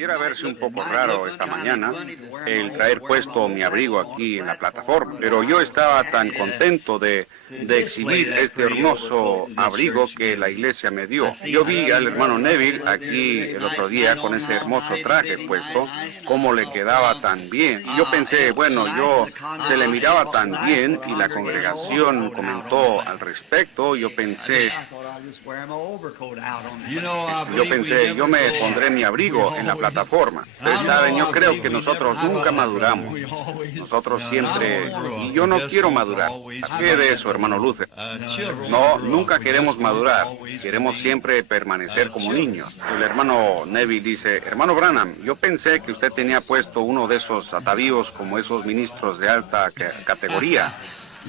Pudiera verse un poco raro esta mañana el traer puesto mi abrigo aquí en la plataforma, pero yo estaba tan contento de exhibir este hermoso abrigo que la iglesia me dio. Yo vi al hermano Neville aquí el otro día con ese hermoso traje puesto, cómo le quedaba tan bien. Y yo pensé, bueno, se le miraba tan bien y la congregación comentó al respecto. Yo pensé, yo me pondré mi abrigo en la plataforma. Ustedes saben, yo creo que nosotros nunca maduramos. Nosotros siempre, y yo no quiero madurar. ¿Qué de eso, hermano Luther? No, nunca queremos madurar. Queremos siempre permanecer como niños. El hermano Neville dice, hermano Branham, yo pensé que usted tenía puesto uno de esos atavíos como esos ministros de alta categoría.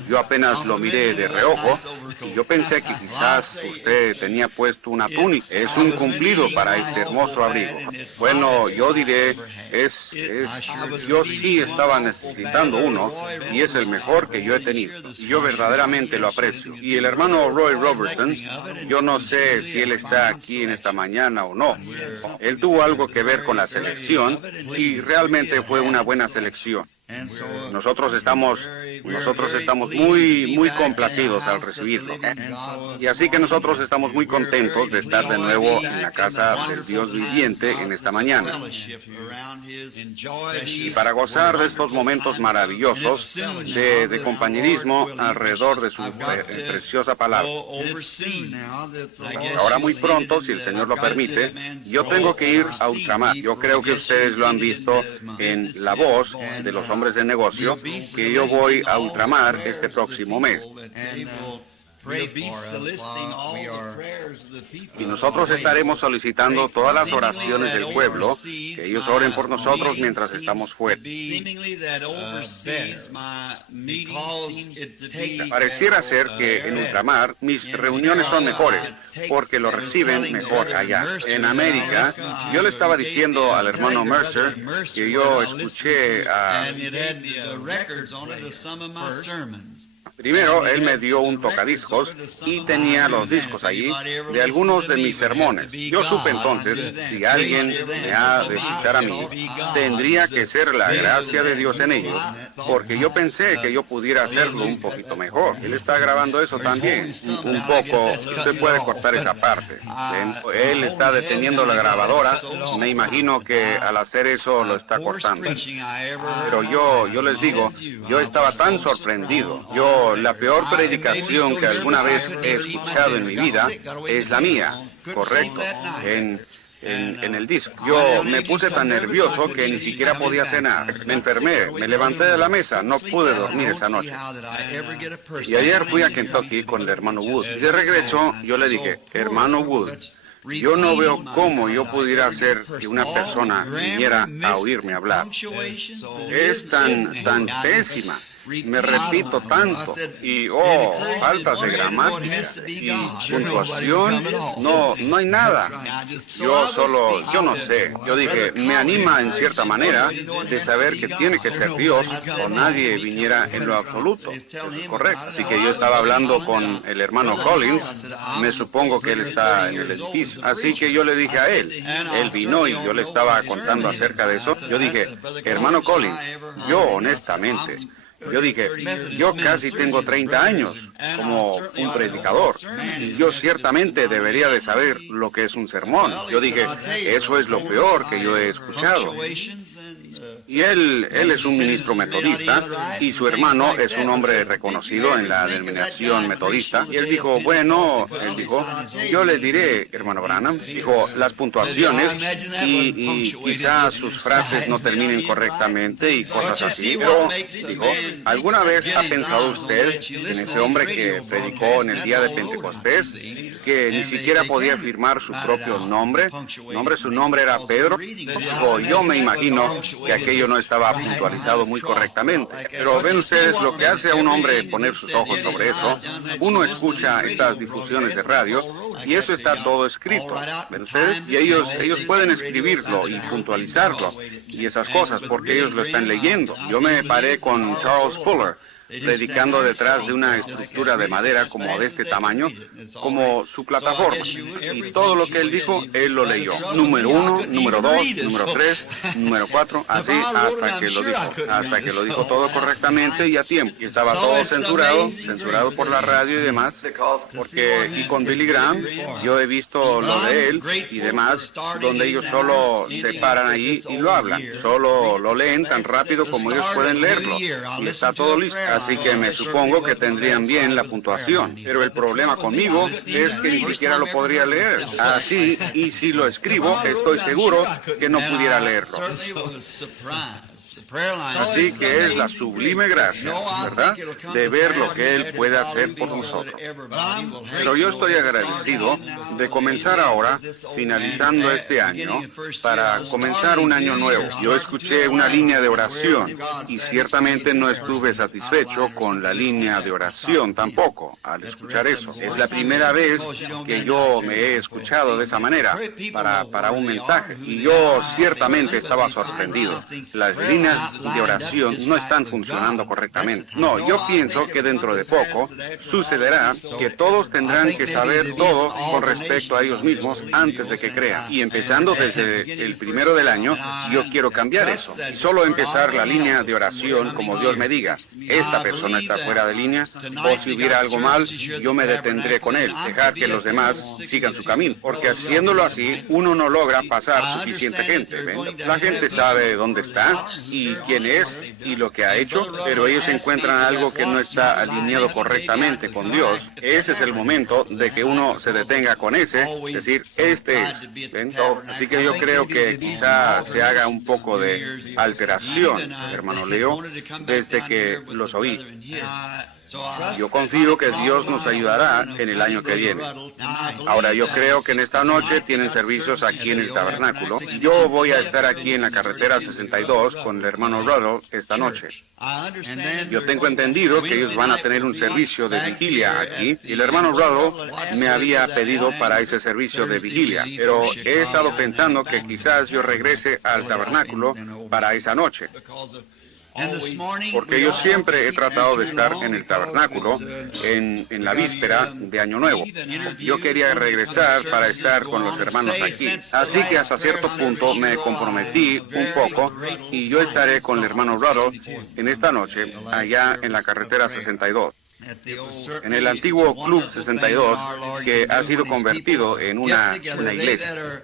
Yo apenas lo miré de reojo y yo pensé que quizás usted tenía puesto una túnica. Es un cumplido para este hermoso abrigo. Bueno, yo diré, yo sí estaba necesitando uno y es el mejor que yo he tenido. Y yo verdaderamente lo aprecio. Y el hermano Roy Robertson, yo no sé si él está aquí en esta mañana o no. Él tuvo algo que ver con la selección y realmente fue una buena selección. Nosotros estamos muy complacidos al recibirlo. Y así que nosotros estamos muy contentos de estar de nuevo en la casa del Dios viviente en esta mañana. Y para gozar de estos momentos maravillosos de compañerismo alrededor de su preciosa palabra. Ahora muy pronto, si el Señor lo permite, yo tengo que ir a ultramar. Yo creo que ustedes lo han visto en La Voz de los hombres de negocio, que yo voy a ultramar este próximo mes. Y nosotros estaremos solicitando todas las oraciones del pueblo, que ellos oren por nosotros mientras estamos fuera. Pareciera ser que en ultramar mis reuniones son mejores, porque lo reciben mejor allá. En América, yo le estaba diciendo al hermano Mercer que yo escuché a... Primero, él me dio un tocadiscos y tenía los discos allí de algunos de mis sermones. Yo supe entonces, si alguien me ha de escuchar a mí, tendría que ser la gracia de Dios en ellos, porque yo pensé que yo pudiera hacerlo un poquito mejor. Él está grabando eso también, un poco, usted puede cortar esa parte. Él está deteniendo la grabadora, me imagino que al hacer eso lo está cortando. Pero yo les digo, yo estaba tan sorprendido. La peor predicación que alguna vez he escuchado en mi vida es la mía, correcto, en el disco. Yo me puse tan nervioso que ni siquiera podía cenar. Me enfermé, me levanté de la mesa, no pude dormir esa noche. Y ayer fui a Kentucky con el hermano Wood. Y de regreso yo le dije, hermano Wood, yo no veo cómo yo pudiera hacer que una persona viniera a oírme hablar. Es tan pésima. Me repito tanto y faltas de gramática y puntuación, no hay nada. Yo no sé. Yo dije, me anima en cierta manera de saber que tiene que ser Dios o nadie viniera en lo absoluto. Eso es correcto. Así que yo estaba hablando con el hermano Collins, me supongo que él está en el edificio. Así que yo le dije a él vino y yo le estaba contando acerca de eso. Yo dije, hermano Collins, yo honestamente, yo dije, yo casi tengo 30 años como un predicador. Y yo ciertamente debería de saber lo que es un sermón. Yo dije, eso es lo peor que yo he escuchado. Y él es un ministro metodista y su hermano es un hombre reconocido en la denominación metodista. Y él dijo, yo le diré, hermano Branham, dijo, las puntuaciones y quizás sus frases no terminen correctamente y cosas así. Pero, dijo, ¿alguna vez ha pensado usted en ese hombre que predicó en el día de Pentecostés, que ni siquiera podía firmar su propio nombre? Su nombre era Pedro. Dijo, yo me imagino que aquello no estaba puntualizado muy correctamente. Pero ven ustedes lo que hace a un hombre poner sus ojos sobre eso. Uno escucha estas difusiones de radio y eso está todo escrito. ¿Ven ustedes? Y ellos pueden escribirlo y puntualizarlo y esas cosas porque ellos lo están leyendo. Yo me paré con Charles Fuller, predicando detrás de una estructura de madera como de este tamaño, como su plataforma. Y todo lo que él dijo, él lo leyó. Número 1, número 2, número 3, número 4, así hasta que lo dijo todo correctamente y a tiempo. Y estaba todo censurado por la radio y demás, y con Billy Graham, yo he visto lo de él y demás, donde ellos solo se paran allí y lo hablan, solo lo leen tan rápido como ellos pueden leerlo, y está todo listo. Así que me supongo que tendrían bien la puntuación, pero el problema conmigo es que ni siquiera lo podría leer. Así, y si lo escribo, estoy seguro que no pudiera leerlo. Así que es la sublime gracia, ¿verdad?, de ver lo que Él puede hacer por nosotros. Pero yo estoy agradecido de comenzar ahora, finalizando este año, para comenzar un año nuevo. Yo escuché una línea de oración y ciertamente no estuve satisfecho con la línea de oración tampoco al escuchar eso. Es la primera vez que yo me he escuchado de esa manera para un mensaje y yo ciertamente estaba sorprendido. Las líneas de oración no están funcionando correctamente. No, yo pienso que dentro de poco sucederá que todos tendrán que saber todo con respecto a ellos mismos antes de que crean. Y empezando desde el primero del año, yo quiero cambiar eso. Solo empezar la línea de oración como Dios me diga. Esta persona está fuera de línea, o si hubiera algo mal, yo me detendré con él. Dejar que los demás sigan su camino. Porque haciéndolo así, uno no logra pasar suficiente gente. ¿Ven? La gente sabe dónde está y quién es y lo que ha hecho, pero ellos encuentran algo que no está alineado correctamente con Dios. Ese es el momento de que uno se detenga con ese, es decir, este es. ¿Ven? Así que yo creo que quizá se haga un poco de alteración, hermano Leo, desde que los oí. Yo confío que Dios nos ayudará en el año que viene. Ahora, yo creo que en esta noche tienen servicios aquí en el tabernáculo. Yo voy a estar aquí en la carretera 62 con el hermano Ruddle esta noche. Yo tengo entendido que ellos van a tener un servicio de vigilia aquí, y el hermano Ruddle me había pedido para ese servicio de vigilia, pero he estado pensando que quizás yo regrese al tabernáculo para esa noche. Porque yo siempre he tratado de estar en el tabernáculo en la víspera de Año Nuevo. Yo quería regresar para estar con los hermanos aquí. Así que hasta cierto punto me comprometí un poco y yo estaré con el hermano Ruddle en esta noche allá en la carretera 62. En el antiguo Club 62, que ha sido convertido en una iglesia.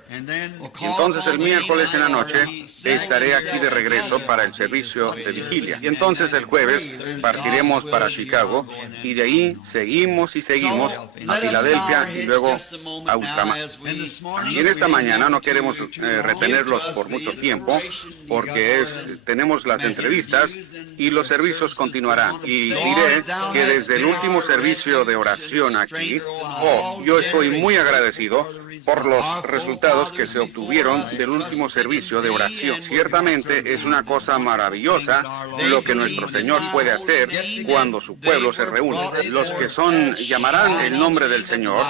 Entonces el miércoles en la noche estaré aquí de regreso para el servicio de vigilia. Y entonces el jueves partiremos para Chicago y de ahí seguimos a Filadelfia y luego a Ultramar. Y en esta mañana no queremos retenerlos por mucho tiempo porque tenemos las entrevistas y los servicios continuarán. Y diré que desde el último servicio de oración aquí, yo estoy muy agradecido por los resultados que se obtuvieron del último servicio de oración. Ciertamente es una cosa maravillosa lo que nuestro Señor puede hacer cuando su pueblo se reúne. Los que llamarán el nombre del Señor,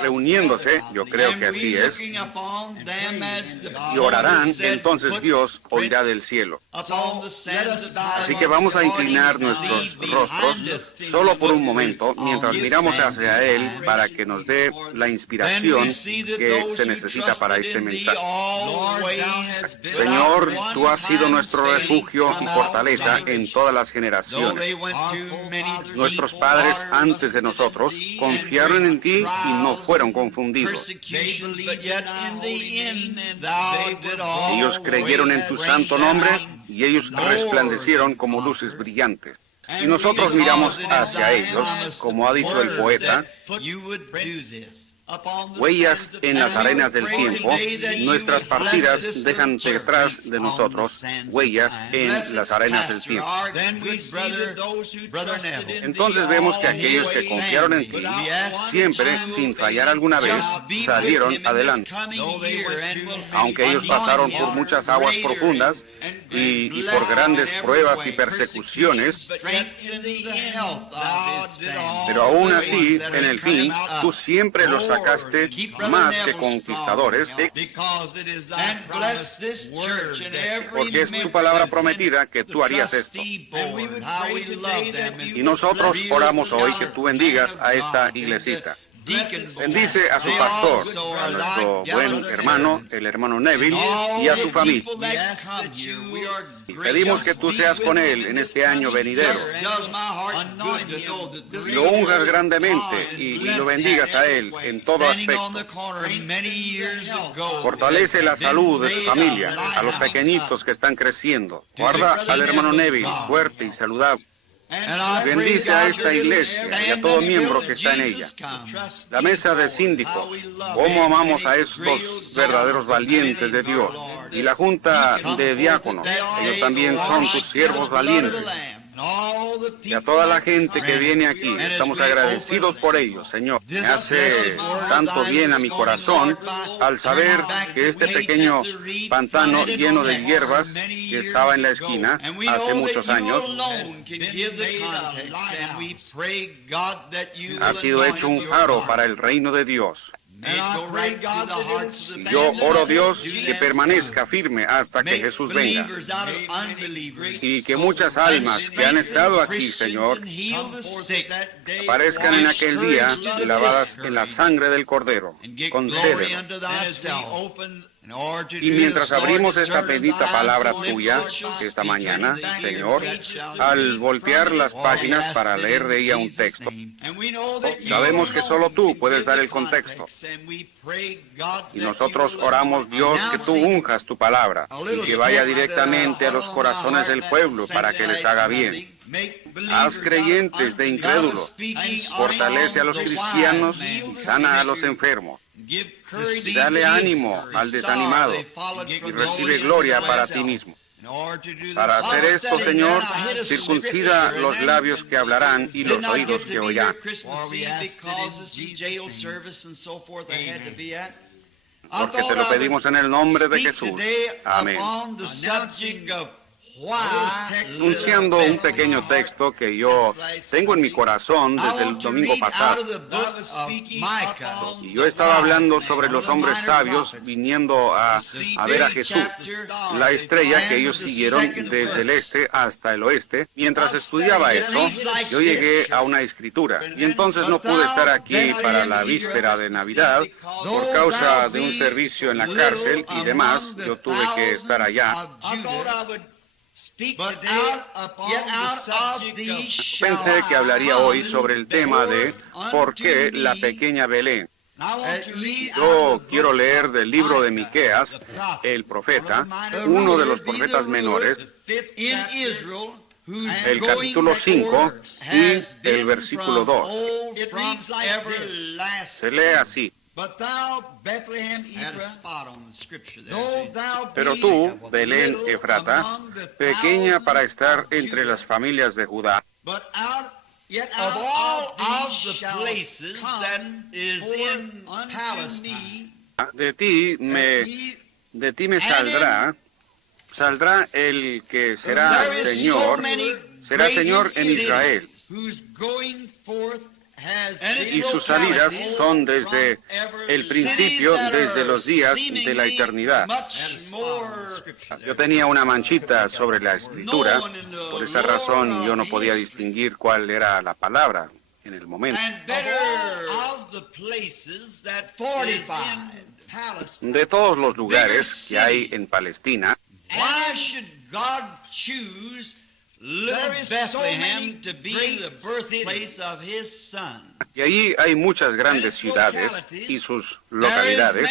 reuniéndose, yo creo que así es, y orarán, entonces Dios oirá del cielo. Así que vamos a inclinar nuestros rostros solo por un momento mientras miramos hacia Él para que nos dé la inspiración que se necesita para este mensaje. Señor, tú has sido nuestro refugio y fortaleza en todas las generaciones. Nuestros padres antes de nosotros confiaron en ti y no fueron confundidos. Ellos creyeron en tu santo nombre y ellos resplandecieron como luces brillantes. Y nosotros miramos hacia ellos, como ha dicho el poeta, huellas en las arenas del tiempo, nuestras partidas dejan detrás de nosotros huellas en las arenas del tiempo. Entonces vemos que aquellos que confiaron en ti, siempre, sin fallar alguna vez, salieron adelante. Aunque ellos pasaron por muchas aguas profundas, y por grandes pruebas y persecuciones, pero aún así, en el fin, tú siempre los sacaste más que conquistadores, porque es tu palabra prometida que tú harías esto. Y nosotros oramos hoy que tú bendigas a esta iglesita. Bendice a su pastor, a nuestro buen hermano, el hermano Neville, y a su familia. Y pedimos que tú seas con él en este año venidero. Y lo unjas grandemente y lo bendigas a él en todo aspecto. Fortalece la salud de su familia, a los pequeñitos que están creciendo. Guarda al hermano Neville fuerte y saludable. Bendice a esta iglesia y a todo miembro que está en ella. La mesa de síndicos, cómo amamos a estos verdaderos valientes de Dios. Y la junta de diáconos, ellos también son tus siervos valientes. Y a toda la gente que viene aquí, estamos agradecidos por ellos, Señor. Me hace tanto bien a mi corazón al saber que este pequeño pantano lleno de hierbas que estaba en la esquina hace muchos años ha sido hecho un faro para el reino de Dios. Yo oro, Dios, que permanezca firme hasta que Jesús venga. Y que muchas almas que han estado aquí, Señor, aparezcan en aquel día lavadas en la sangre del Cordero. Concédelo. Y mientras abrimos esta bendita palabra tuya esta mañana, Señor, al voltear las páginas para leer de ella un texto, sabemos que solo tú puedes dar el contexto. Y nosotros oramos, Dios, que tú unjas tu palabra y que vaya directamente a los corazones del pueblo para que les haga bien. Haz creyentes de incrédulos, fortalece a los cristianos y sana a los enfermos. Dale ánimo al desanimado y recibe gloria para ti mismo. Para hacer esto, Señor, circuncida los labios que hablarán y los oídos que oirán. Porque te lo pedimos en el nombre de Jesús. Amén. Anunciando un pequeño texto que yo tengo en mi corazón desde el domingo pasado. Y yo estaba hablando sobre los hombres sabios viniendo a ver a Jesús, la estrella que ellos siguieron desde el este hasta el oeste. Mientras estudiaba eso, yo llegué a una escritura. Y entonces no pude estar aquí para la víspera de Navidad por causa de un servicio en la cárcel y demás. Yo tuve que estar allá. Pensé que hablaría hoy sobre el tema de ¿por qué la pequeña Belén? Yo quiero leer del libro de Miqueas, el profeta, uno de los profetas menores, el capítulo 5 y el versículo 2. Se lee así. Pero tú, Belén Efrata, pequeña para estar entre las familias de Judá, de ti me saldrá el que será Señor en Israel. Y sus salidas son desde el principio, desde los días de la eternidad. Yo tenía una manchita sobre la escritura, por esa razón yo no podía distinguir cuál era la palabra en el momento. De todos los lugares que hay en Palestina, y allí hay muchas grandes ciudades y sus localidades,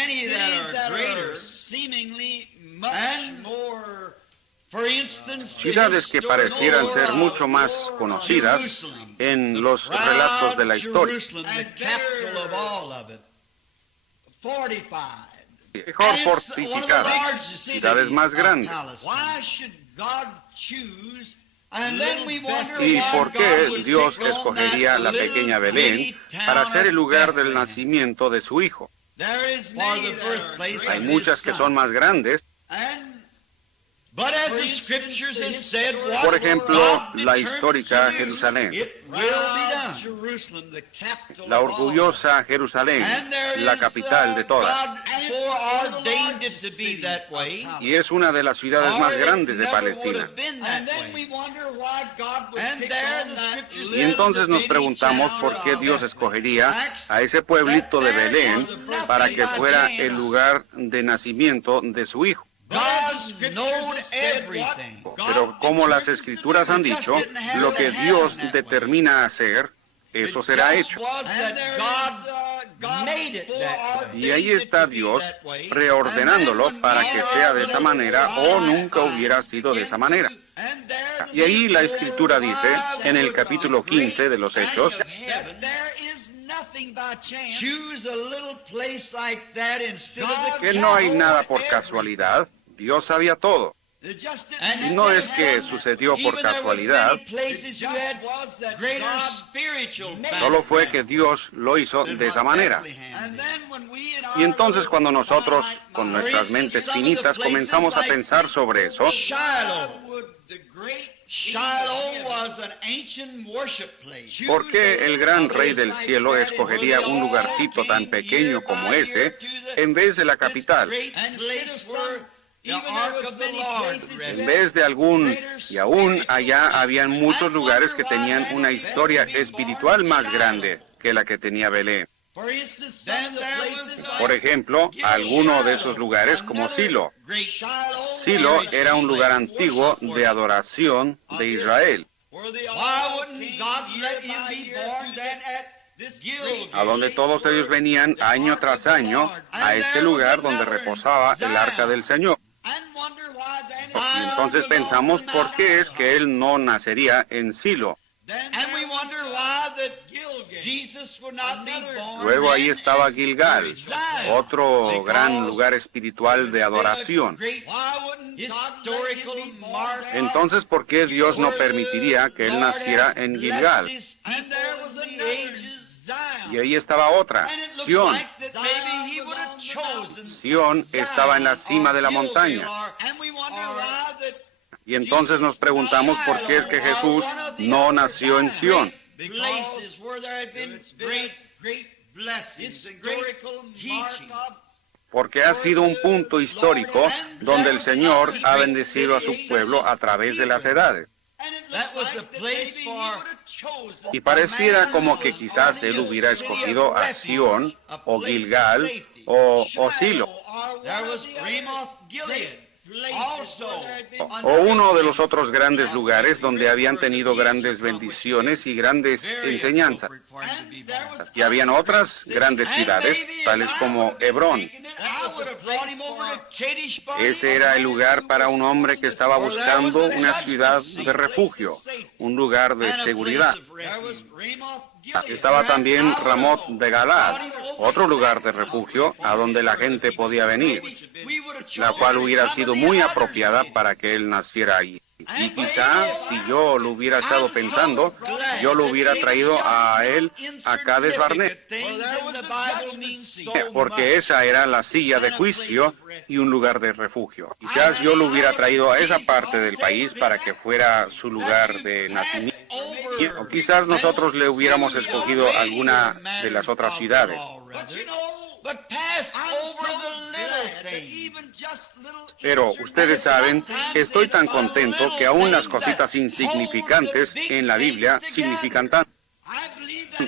ciudades que parecieran ser mucho más conocidas en los relatos de la historia. Mejor fortificadas, ciudades más grandes. ¿Y por qué Dios escogería la pequeña Belén para ser el lugar del nacimiento de su Hijo? Hay muchas que son más grandes, Por ejemplo, la histórica Jerusalén, la orgullosa Jerusalén, la capital de todas, y es una de las ciudades más grandes de Palestina. Y entonces nos preguntamos por qué Dios escogería a ese pueblito de Belén para que fuera el lugar de nacimiento de su hijo. Pero como las Escrituras han dicho, lo que Dios determina hacer, eso será hecho. Y ahí está Dios reordenándolo para que sea de esa manera o nunca hubiera sido de esa manera. Y ahí la Escritura dice, en el capítulo 15 de los Hechos, que no hay nada por casualidad, Dios sabía todo. Y no es que sucedió por casualidad, solo fue que Dios lo hizo de esa manera. Y entonces cuando nosotros, con nuestras mentes finitas, comenzamos a pensar sobre eso, ¿por qué el gran Rey del cielo escogería un lugarcito tan pequeño como ese en vez de la capital? En vez de algún, y aún allá habían muchos lugares que tenían una historia espiritual más grande que la que tenía Belén. Por ejemplo, alguno de esos lugares como Silo. Silo era un lugar antiguo de adoración de Israel, a donde todos ellos venían año tras año a este lugar donde reposaba el arca del Señor. Y entonces pensamos, ¿por qué es que él no nacería en Silo? Luego ahí estaba Gilgal, otro gran lugar espiritual de adoración. Entonces, ¿por qué Dios no permitiría que él naciera en Gilgal? Y ahí estaba otra, Sión. Sión estaba en la cima de la montaña. Y entonces nos preguntamos por qué es que Jesús no nació en Sión. Porque ha sido un punto histórico donde el Señor ha bendecido a su pueblo a través de las edades. Y pareciera como que quizás él hubiera escogido a Sión, o Gilgal, o Silo, o uno de los otros grandes lugares donde habían tenido grandes bendiciones y grandes enseñanzas. Y habían otras grandes ciudades, tales como Hebrón. Ese era el lugar para un hombre que estaba buscando una ciudad de refugio, un lugar de seguridad. Estaba también Ramot de Galad, otro lugar de refugio a donde la gente podía venir, la cual hubiera sido muy apropiada para que él naciera allí. Y quizá, si yo lo hubiera estado pensando, yo lo hubiera traído a él a Cades Barnea, porque esa era la silla de juicio y un lugar de refugio. Quizás yo lo hubiera traído a esa parte del país para que fuera su lugar de nacimiento. O quizás nosotros le hubiéramos escogido alguna de las otras ciudades. Pero ustedes saben, estoy tan contento que aún las cositas insignificantes en la Biblia significan tanto.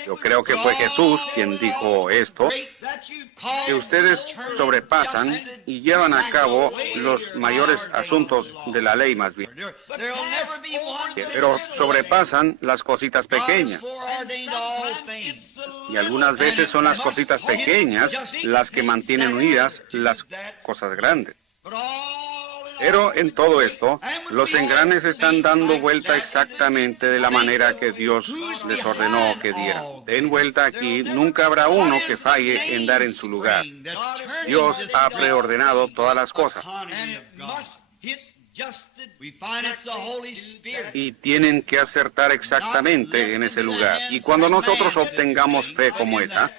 Yo creo que fue Jesús quien dijo esto, que ustedes sobrepasan y llevan a cabo los mayores asuntos de la ley más bien. Pero sobrepasan las cositas pequeñas. Y algunas veces son las cositas pequeñas las que mantienen unidas las cosas grandes. Pero en todo esto, los engranes están dando vuelta exactamente de la manera que Dios les ordenó que dieran. Den vuelta aquí, nunca habrá uno que falle en dar en su lugar. Dios ha preordenado todas las cosas. Y tienen que acertar exactamente en ese lugar. Y cuando nosotros obtengamos fe como esa,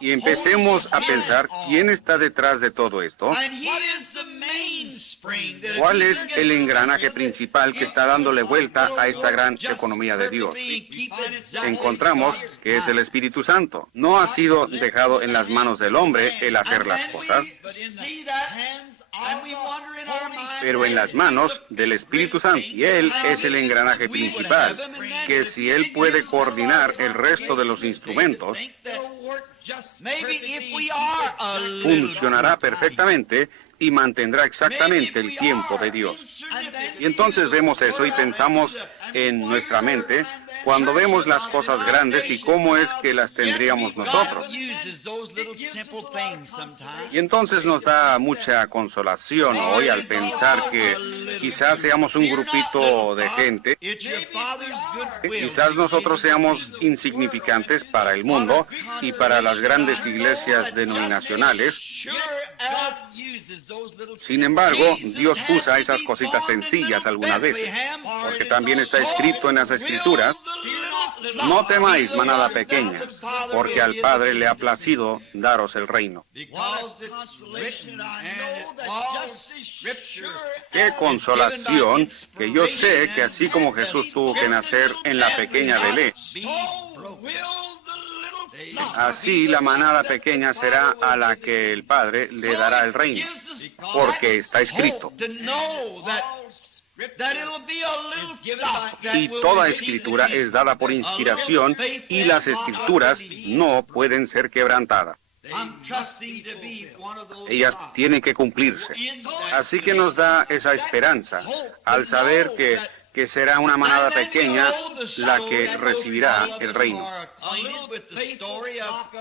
y empecemos a pensar quién está detrás de todo esto, cuál es el engranaje principal que está dándole vuelta a esta gran economía de Dios, encontramos que es el Espíritu Santo. No ha sido dejado en las manos del hombre el hacer las cosas, pero en las manos del Espíritu Santo. Y Él es el engranaje principal, que si Él puede coordinar el resto de los instrumentos, funcionará perfectamente y mantendrá exactamente el tiempo de Dios. Y entonces vemos eso y pensamos en nuestra mente cuando vemos las cosas grandes y cómo es que las tendríamos nosotros. Y entonces nos da mucha consolación hoy al pensar que quizás seamos un grupito de gente, quizás nosotros seamos insignificantes para el mundo y para las grandes iglesias denominacionales. Sin embargo, Dios usa esas cositas sencillas algunas veces, porque también está escrito en las Escrituras: no temáis, manada pequeña, porque al Padre le ha placido daros el reino. Qué consolación que yo sé que así como Jesús tuvo que nacer en la pequeña Belén, así la manada pequeña será a la que el Padre le dará el reino, porque está escrito. Y toda escritura es dada por inspiración y las escrituras no pueden ser quebrantadas. Ellas tienen que cumplirse. Así que nos da esa esperanza al saber que será una manada pequeña la que recibirá el reino.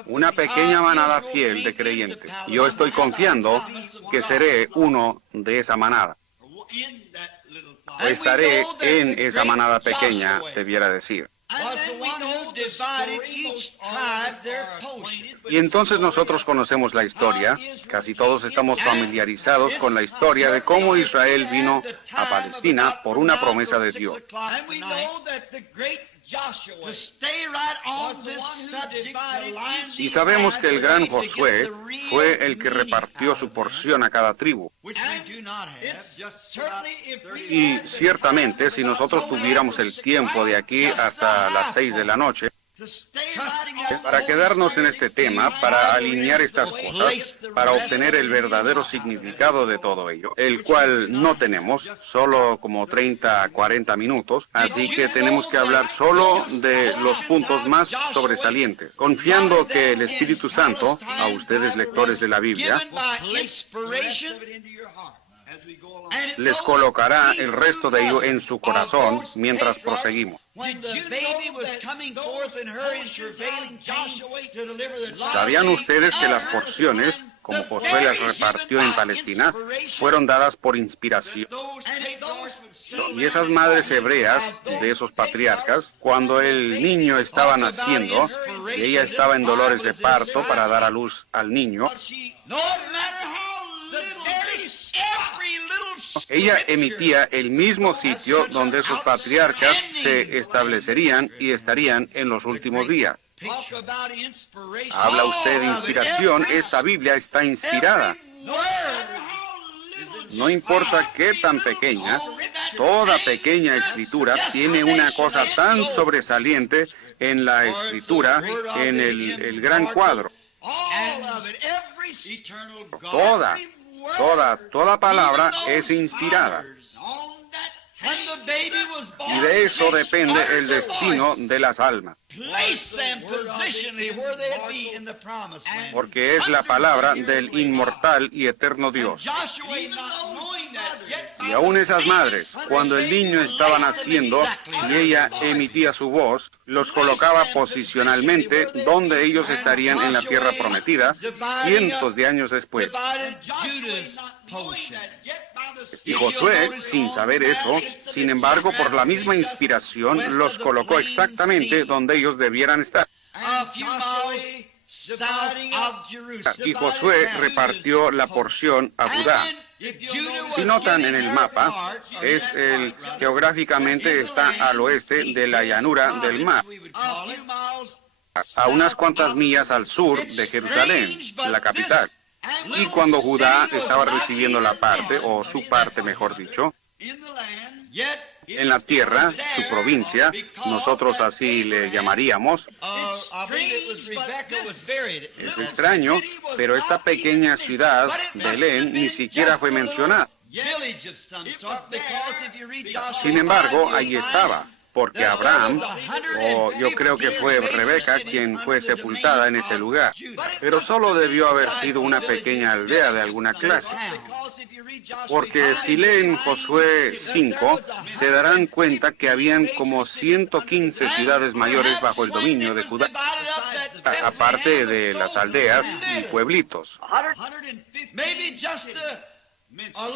Una pequeña manada fiel de creyentes. Yo estoy confiando que seré uno de esa manada. O estaré en esa manada pequeña, debiera decir. Y entonces nosotros conocemos la historia, casi todos estamos familiarizados con la historia de cómo Israel vino a Palestina por una promesa de Dios. Y sabemos que el gran Josué fue el que repartió su porción a cada tribu. Y ciertamente, si nosotros tuviéramos el tiempo de aquí hasta las 6 de la noche, para quedarnos en este tema, para alinear estas cosas, para obtener el verdadero significado de todo ello, el cual no tenemos, solo como 30 a 40 minutos, así que tenemos que hablar solo de los puntos más sobresalientes, confiando que el Espíritu Santo, a ustedes lectores de la Biblia, les colocará el resto de ello en su corazón mientras proseguimos. ¿Sabían ustedes que las porciones, como Josué las repartió en Palestina, fueron dadas por inspiración? Y esas madres hebreas de esos patriarcas, cuando el niño estaba naciendo, y ella estaba en dolores de parto para dar a luz al niño, ella emitía el mismo sitio donde esos patriarcas se establecerían y estarían en los últimos días. Habla usted de inspiración, esta Biblia está inspirada. No importa qué tan pequeña, toda pequeña escritura tiene una cosa tan sobresaliente en la escritura, en el gran cuadro. Toda palabra es inspirada. Y de eso depende el destino de las almas. Porque es la palabra del inmortal y eterno Dios. Y aún esas madres, cuando el niño estaba naciendo y ella emitía su voz, los colocaba posicionalmente donde ellos estarían en la tierra prometida cientos de años después. Y Josué, sin saber eso, sin embargo, por la misma inspiración, los colocó exactamente donde ellos debieran estar. Y Josué repartió la porción a Judá. Si notan en el mapa, geográficamente está al oeste de la llanura del mar, a unas cuantas millas al sur de Jerusalén, la capital. Y cuando Judá estaba recibiendo la parte, o su parte mejor dicho, en la tierra, su provincia, nosotros así le llamaríamos. Es extraño, pero esta pequeña ciudad, Belén, ni siquiera fue mencionada. Sin embargo, allí estaba, porque Abraham, o yo creo que fue Rebeca, quien fue sepultada en ese lugar. Pero solo debió haber sido una pequeña aldea de alguna clase. Porque si leen Josué 5, se darán cuenta que habían como 115 ciudades mayores bajo el dominio de Judá, aparte de las aldeas y pueblitos.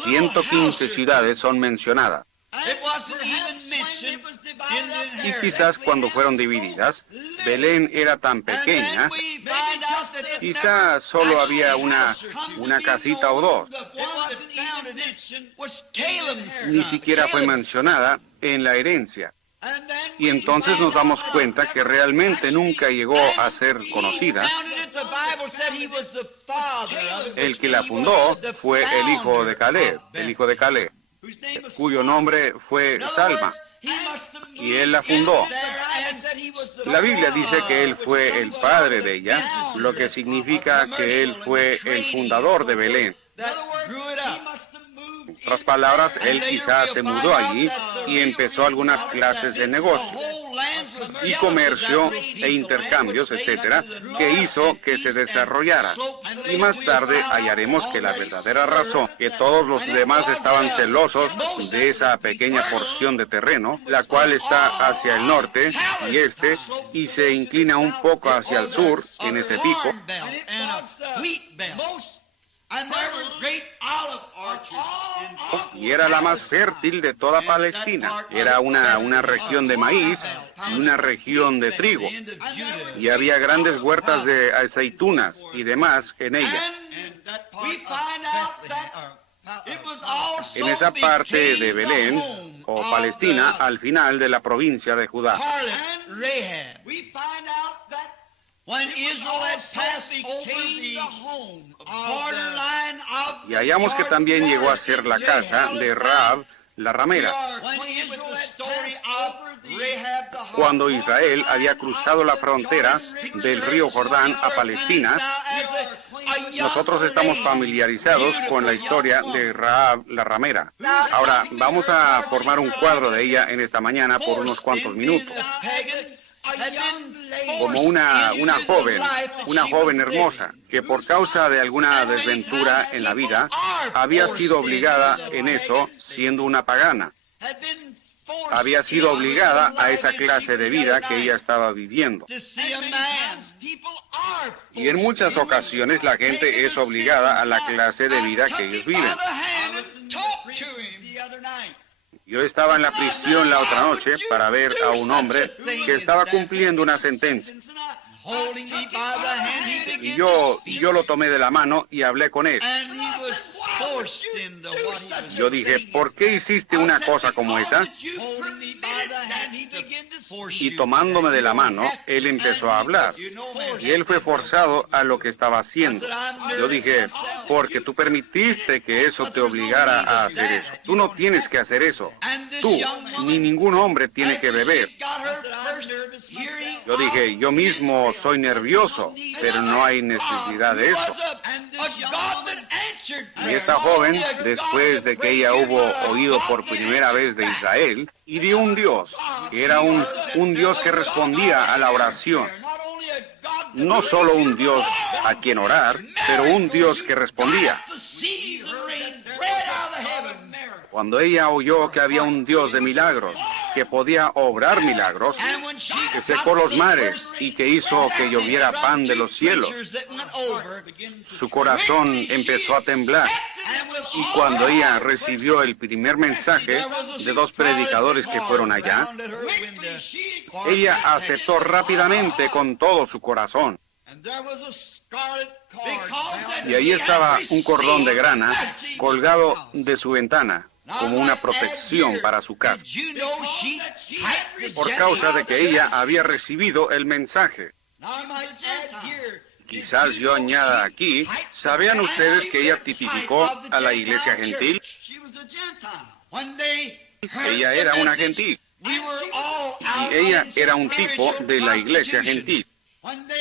115 ciudades son mencionadas. Y quizás cuando fueron divididas, Belén era tan pequeña, quizás solo había una casita o dos. Ni siquiera fue mencionada en la herencia. Y entonces nos damos cuenta que realmente nunca llegó a ser conocida. El que la fundó fue el hijo de Caleb, cuyo nombre fue Salma, y él la fundó. La Biblia dice que él fue el padre de ella, lo que significa que él fue el fundador de Belén. En otras palabras, él quizás se mudó allí y empezó algunas clases de negocio y comercio e intercambios, etcétera, que hizo que se desarrollara. Y más tarde hallaremos que la verdadera razón que todos los demás estaban celosos de esa pequeña porción de terreno, la cual está hacia el norte y este, y se inclina un poco hacia el sur en ese pico. Y era la más fértil de toda Palestina. Era una región de maíz y una región de trigo. Y había grandes huertas de aceitunas y demás en ella. En esa parte de Belén, o Palestina, al final de la provincia de Judá. Y hallamos que también llegó a ser la casa de Rahab, la ramera. Cuando Israel había cruzado la frontera del río Jordán a Palestina, nosotros estamos familiarizados con la historia de Rahab, la ramera. Ahora, vamos a formar un cuadro de ella en esta mañana por unos cuantos minutos. Como una joven hermosa, que por causa de alguna desventura en la vida, había sido obligada en eso, siendo una pagana. Había sido obligada a esa clase de vida que ella estaba viviendo. Y en muchas ocasiones la gente es obligada a la clase de vida que ellos viven. Yo estaba en la prisión la otra noche para ver a un hombre que estaba cumpliendo una sentencia. Y yo lo tomé de la mano y hablé con él. Yo dije, ¿por qué hiciste una cosa como esa? Y tomándome de la mano, él empezó a hablar. Y él fue forzado a lo que estaba haciendo. Yo dije, porque tú permitiste que eso te obligara a hacer eso. Tú no tienes que hacer eso. Tú, ni ningún hombre tiene que beber. Yo dije, yo mismo soy nervioso, pero no hay necesidad de eso. Y esta joven, después de que ella hubo oído por primera vez de Israel, y de un Dios, que era un Dios que respondía a la oración. No solo un Dios a quien orar, pero un Dios que respondía. Cuando ella oyó que había un Dios de milagros, que podía obrar milagros, que secó los mares y que hizo que lloviera pan de los cielos, su corazón empezó a temblar. Y cuando ella recibió el primer mensaje de dos predicadores que fueron allá, ella aceptó rápidamente con todo su corazón. Y ahí estaba un cordón de grana colgado de su ventana, como una protección para su casa, por causa de que ella había recibido el mensaje. Quizás yo añada aquí, ¿sabían ustedes que ella tipificó a la iglesia gentil? Ella era una gentil, y ella era un tipo de la iglesia gentil.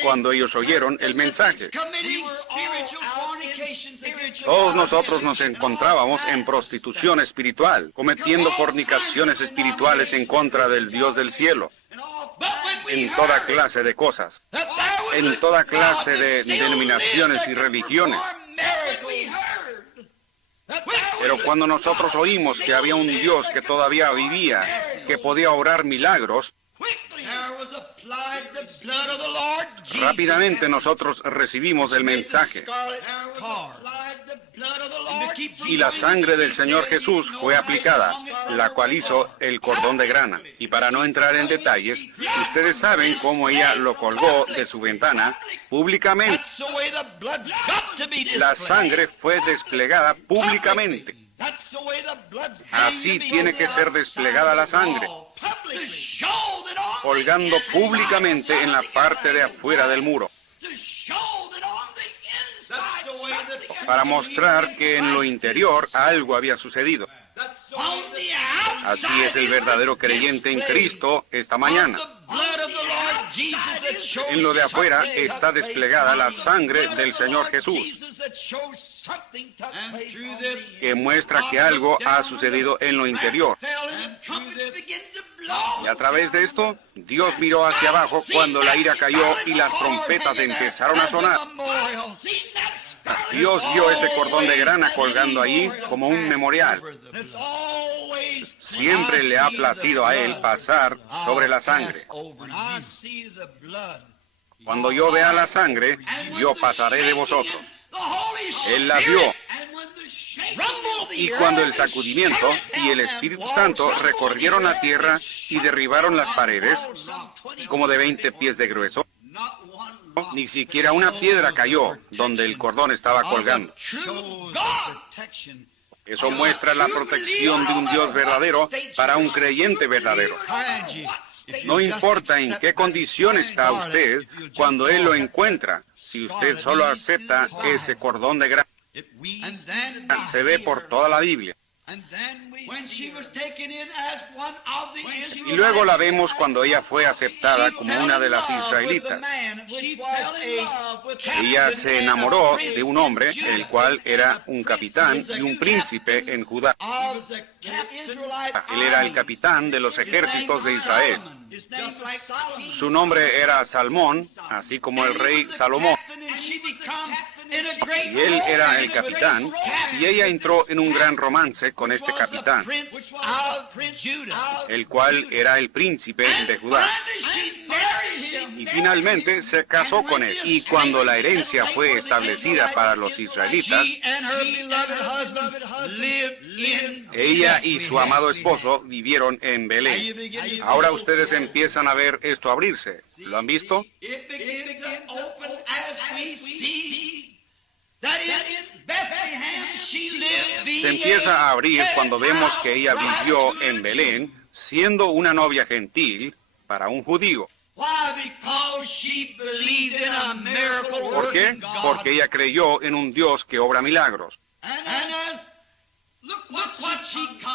Cuando ellos oyeron el mensaje, todos nosotros nos encontrábamos en prostitución espiritual, cometiendo fornicaciones espirituales en contra del Dios del cielo, en toda clase de cosas, en toda clase de denominaciones y religiones. Pero cuando nosotros oímos que había un Dios que todavía vivía, que podía obrar milagros, rápidamente nosotros recibimos el mensaje. Y la sangre del Señor Jesús fue aplicada, la cual hizo el cordón de grana. Y para no entrar en detalles, ustedes saben cómo ella lo colgó de su ventana públicamente. La sangre fue desplegada públicamente. Así tiene que ser desplegada la sangre, colgando públicamente en la parte de afuera del muro, para mostrar que en lo interior algo había sucedido. Así es el verdadero creyente en Cristo esta mañana. En lo de afuera está desplegada la sangre del Señor Jesús, que muestra que algo ha sucedido en lo interior. Y a través de esto, Dios miró hacia abajo cuando la ira cayó y las trompetas empezaron a sonar. Dios vio ese cordón de grana colgando ahí como un memorial. Siempre le ha placido a Él pasar sobre la sangre. Cuando yo vea la sangre, yo pasaré de vosotros. Él la vio. Y cuando el sacudimiento y el Espíritu Santo recorrieron la tierra y derribaron las paredes, como de 20 pies de grueso, ni siquiera una piedra cayó donde el cordón estaba colgando. Eso muestra la protección de un Dios verdadero para un creyente verdadero. No importa en qué condición está usted cuando Él lo encuentra, si usted solo acepta ese cordón de grana. Se ve por toda la Biblia. Y luego la vemos cuando ella fue aceptada como una de las israelitas. Ella se enamoró de un hombre, el cual era un capitán y un príncipe en Judá. Él era el capitán de los ejércitos de Israel. Su nombre era Salmón, así como el rey Salomón. Y él era el capitán, y ella entró en un gran romance con este capitán, el cual era el príncipe de Judá. Y finalmente se casó con él. Y cuando la herencia fue establecida para los israelitas, ella y su amado esposo vivieron en Belén. Ahora ustedes empiezan a ver esto abrirse. ¿Lo han visto? Se empieza a abrir cuando vemos que ella vivió en Belén, siendo una novia gentil para un judío. ¿Por qué? Porque ella creyó en un Dios que obra milagros.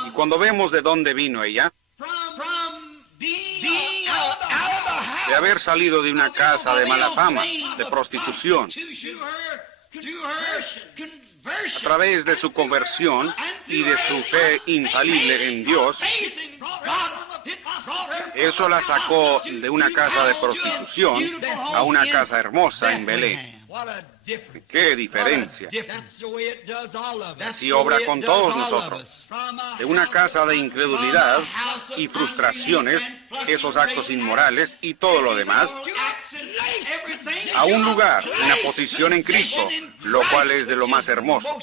Y cuando vemos de dónde vino ella, de haber salido de una casa de mala fama, de prostitución, a través de su conversión y de su fe infalible en Dios, eso la sacó de una casa de prostitución a una casa hermosa en Belén. ¡Qué diferencia! Así obra con todos nosotros. De una casa de incredulidad y frustraciones, esos actos inmorales y todo lo demás, a un lugar, una posición en Cristo, lo cual es de lo más hermoso,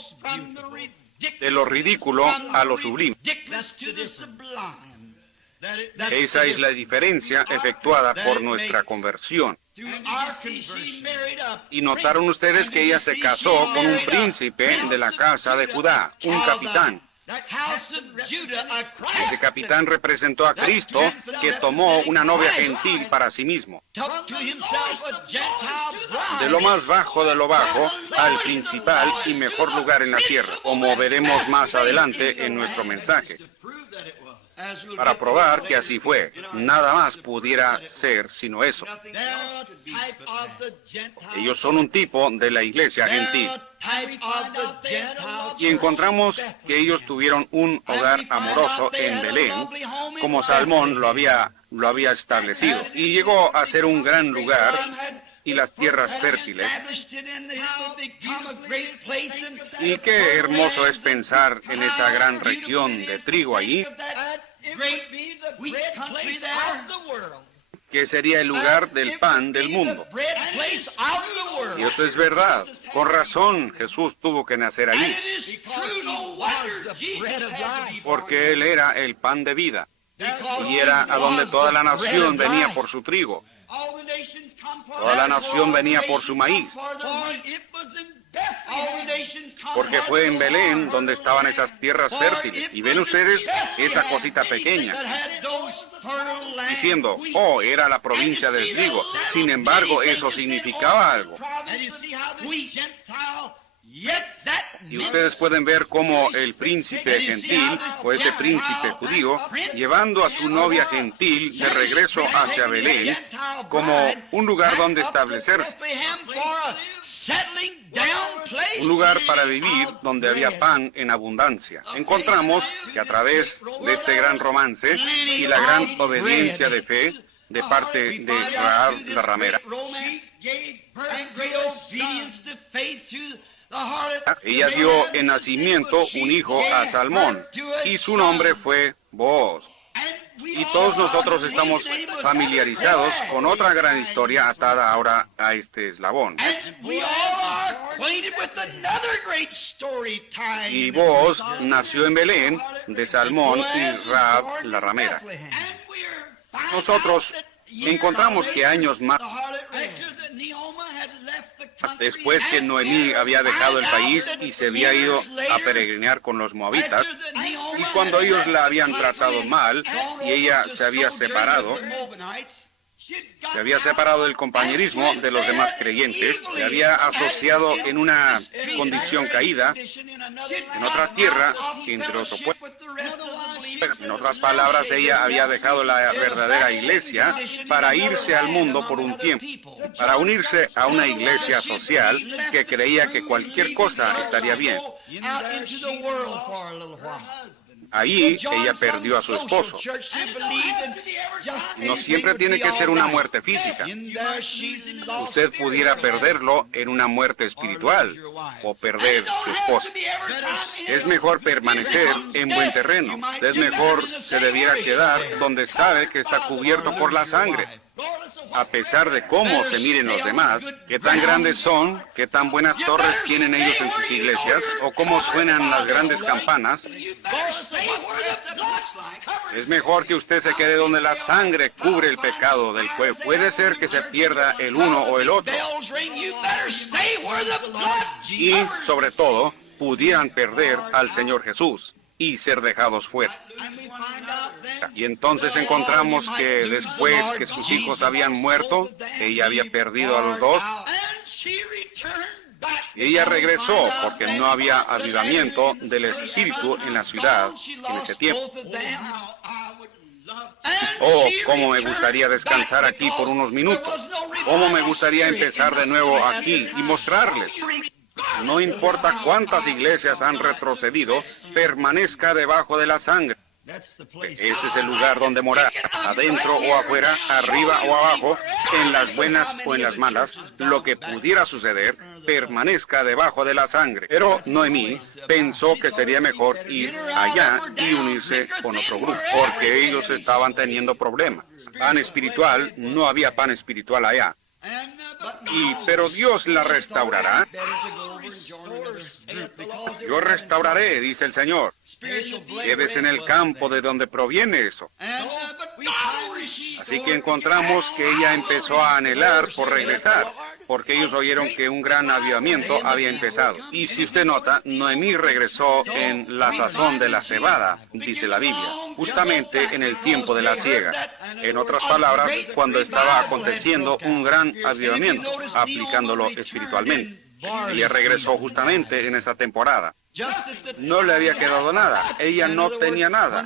de lo ridículo a lo sublime. Esa es la diferencia efectuada por nuestra conversión. Y notaron ustedes que ella se casó con un príncipe de la casa de Judá, un capitán. Ese capitán representó a Cristo, que tomó una novia gentil para sí mismo. De lo más bajo de lo bajo al principal y mejor lugar en la tierra, como veremos más adelante en nuestro mensaje. Para probar que así fue, nada más pudiera ser sino eso. Ellos son un tipo de la iglesia gentil. Y encontramos que ellos tuvieron un hogar amoroso en Belén, como Salmón lo había establecido. Y llegó a ser un gran lugar y las tierras fértiles. Y qué hermoso es pensar en esa gran región de trigo allí, que sería el lugar del pan del mundo. Y eso es verdad. Con razón Jesús tuvo que nacer allí, porque Él era el pan de vida, y era a donde toda la nación venía por su trigo. Toda la nación venía por su maíz, porque fue en Belén donde estaban esas tierras fértiles. Y ven ustedes esa cosita pequeña, diciendo, oh, era la provincia del trigo. Sin embargo, eso significaba algo. Y ustedes pueden ver cómo el príncipe gentil, o ese príncipe judío, llevando a su novia gentil de regreso hacia Belén, como un lugar donde establecerse, un lugar para vivir donde había pan en abundancia. Encontramos que a través de este gran romance y la gran obediencia de fe de parte de Rahab la ramera, ella dio en nacimiento un hijo a Salmón, y su nombre fue Booz. Y todos nosotros estamos familiarizados con otra gran historia atada ahora a este eslabón. Y Booz nació en Belén de Salmón y Rahab la ramera. Nosotros encontramos que años más después que Noemí había dejado el país y se había ido a peregrinar con los moabitas, y cuando ellos la habían tratado mal y ella se había separado del compañerismo de los demás creyentes, se había asociado en una condición caída, en otra tierra, entre otro pueblo. En otras palabras, ella había dejado la verdadera iglesia para irse al mundo por un tiempo, para unirse a una iglesia social que creía que cualquier cosa estaría bien. Ahí ella perdió a su esposo. No siempre tiene que ser una muerte física. Usted pudiera perderlo en una muerte espiritual o perder su esposo. Es mejor permanecer en buen terreno. Es mejor se debiera quedar donde sabe que está cubierto por la sangre. A pesar de cómo se miren los demás, qué tan grandes son, qué tan buenas torres tienen ellos en sus iglesias, o cómo suenan las grandes campanas, es mejor que usted se quede donde la sangre cubre el pecado del pueblo. Puede ser que se pierda el uno o el otro. Y, sobre todo, pudieran perder al Señor Jesús y ser dejados fuera. Y entonces encontramos que después que sus hijos habían muerto, ella había perdido a los dos, y ella regresó porque no había avivamiento del espíritu en la ciudad en ese tiempo. Oh, cómo me gustaría descansar aquí por unos minutos. Cómo me gustaría empezar de nuevo aquí y mostrarles. No importa cuántas iglesias han retrocedido, permanezca debajo de la sangre. Ese es el lugar donde morar, adentro o afuera, arriba o abajo, en las buenas o en las malas, lo que pudiera suceder, permanezca debajo de la sangre. Pero Noemí pensó que sería mejor ir allá y unirse con otro grupo, porque ellos estaban teniendo problemas. Pan espiritual, no había pan espiritual allá. Pero Dios la restaurará. Yo restauraré, dice el Señor. Quédese en el campo de donde proviene eso. Así que encontramos que ella empezó a anhelar por regresar, porque ellos oyeron que un gran avivamiento había empezado. Y si usted nota, Noemí regresó en la sazón de la cebada, dice la Biblia, justamente en el tiempo de la siega. En otras palabras, cuando estaba aconteciendo un gran avivamiento, aplicándolo espiritualmente. Ella regresó justamente en esa temporada. No le había quedado nada, ella no tenía nada.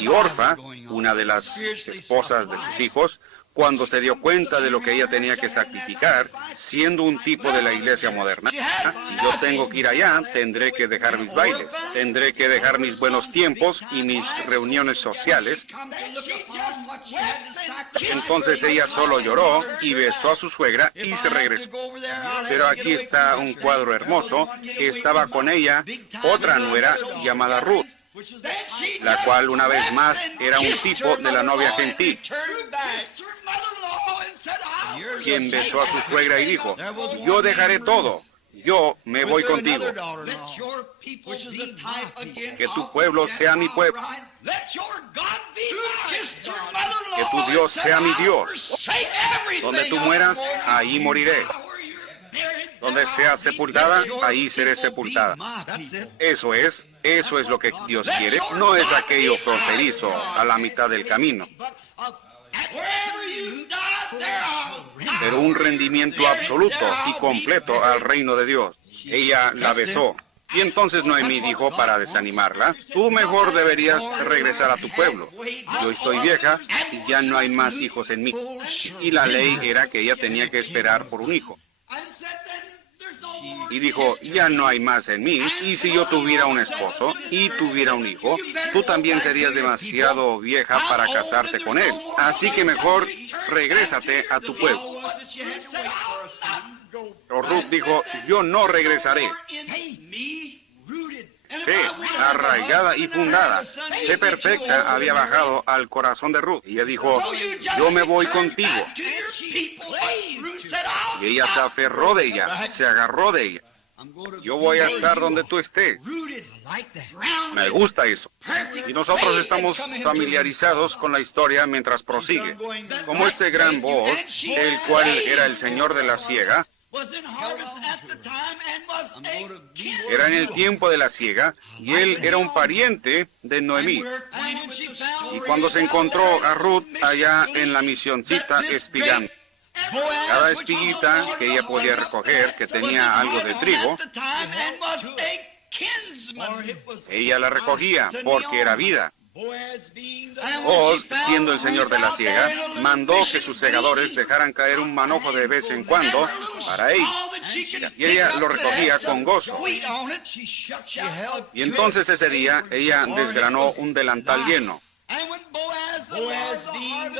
Y Orfa, una de las esposas de sus hijos, cuando se dio cuenta de lo que ella tenía que sacrificar, siendo un tipo de la iglesia moderna, si yo tengo que ir allá, tendré que dejar mis bailes, tendré que dejar mis buenos tiempos y mis reuniones sociales. Entonces ella solo lloró y besó a su suegra y se regresó. Pero aquí está un cuadro hermoso que estaba con ella, otra nuera llamada Ruth, la cual una vez más era un tipo de la novia gentil, quien besó a su suegra y dijo, yo dejaré todo, yo me voy contigo. Que tu pueblo sea mi pueblo, que tu Dios sea mi Dios. Donde tú mueras, ahí moriré. Donde seas sepultada, ahí seré sepultada. Eso es lo que Dios quiere. No es aquello fronterizo a la mitad del camino, pero un rendimiento absoluto y completo al reino de Dios. Ella la besó. Y entonces Noemí dijo para desanimarla, tú mejor deberías regresar a tu pueblo. Yo estoy vieja y ya no hay más hijos en mí. Y la ley era que ella tenía que esperar por un hijo. Y dijo, ya no hay más en mí, y si yo tuviera un esposo y tuviera un hijo, tú también serías demasiado vieja para casarte con él. Así que mejor regrésate a tu pueblo. Pero Ruth dijo, yo no regresaré. Fe arraigada y fundada, fe perfecta había bajado al corazón de Ruth. Y ella dijo, yo me voy contigo. Y ella se aferró de ella, se agarró de ella. Yo voy a estar donde tú estés. Me gusta eso. Y nosotros estamos familiarizados con la historia mientras prosigue. Como este gran Booz, el cual era el señor de la siega, era en el tiempo de la siega, y él era un pariente de Noemí. Y cuando se encontró a Ruth allá en la misioncita espigando, cada espiguita que ella podía recoger, que tenía algo de trigo, ella la recogía porque era vida. Booz, siendo el señor de la siega, mandó que sus segadores dejaran caer un manojo de vez en cuando para ella. Y ella lo recogía con gozo. Y entonces ese día ella desgranó un delantal lleno.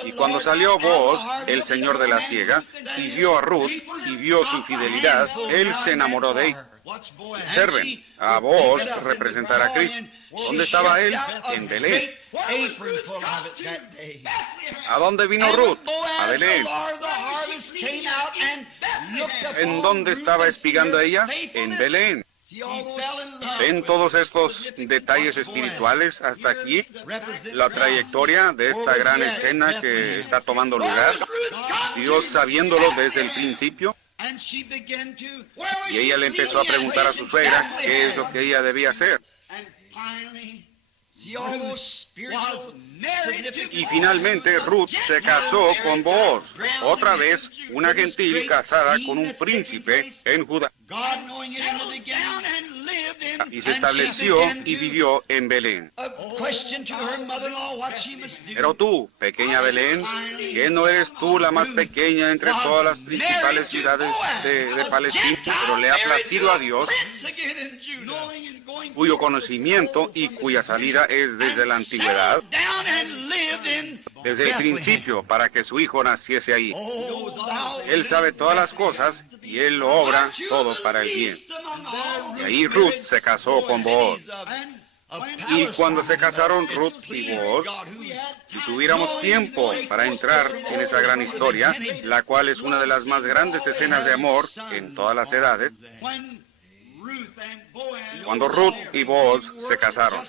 Y cuando salió Booz, el señor de la siega, y vio a Ruth y vio su fidelidad, él se enamoró de ella. Observen, a Booz representará a Cristo. ¿Dónde estaba él? En Belén. ¿A dónde vino Ruth? A Belén. ¿En dónde estaba espigando ella? En Belén. ¿Ven todos estos detalles espirituales hasta aquí? La trayectoria de esta gran escena que está tomando lugar. Dios sabiéndolo desde el principio. Y ella le empezó a preguntar a su suegra qué es lo que ella debía hacer. Y finalmente Ruth se casó con Booz, otra vez una gentil casada con un príncipe en Judá. Y se estableció y vivió en Belén. Pero tú, pequeña Belén, ¿que no eres tú la más pequeña entre todas las principales ciudades de Palestina? Pero le ha placido a Dios, cuyo conocimiento y cuya salida es desde la antigüedad, desde el principio, para que su hijo naciese ahí. Él sabe todas las cosas y él lo obra todo para el bien. Y ahí Ruth se casó con Booz. Y cuando se casaron Ruth y Booz, si tuviéramos tiempo para entrar en esa gran historia, la cual es una de las más grandes escenas de amor en todas las edades, cuando Ruth y Booz se casaron.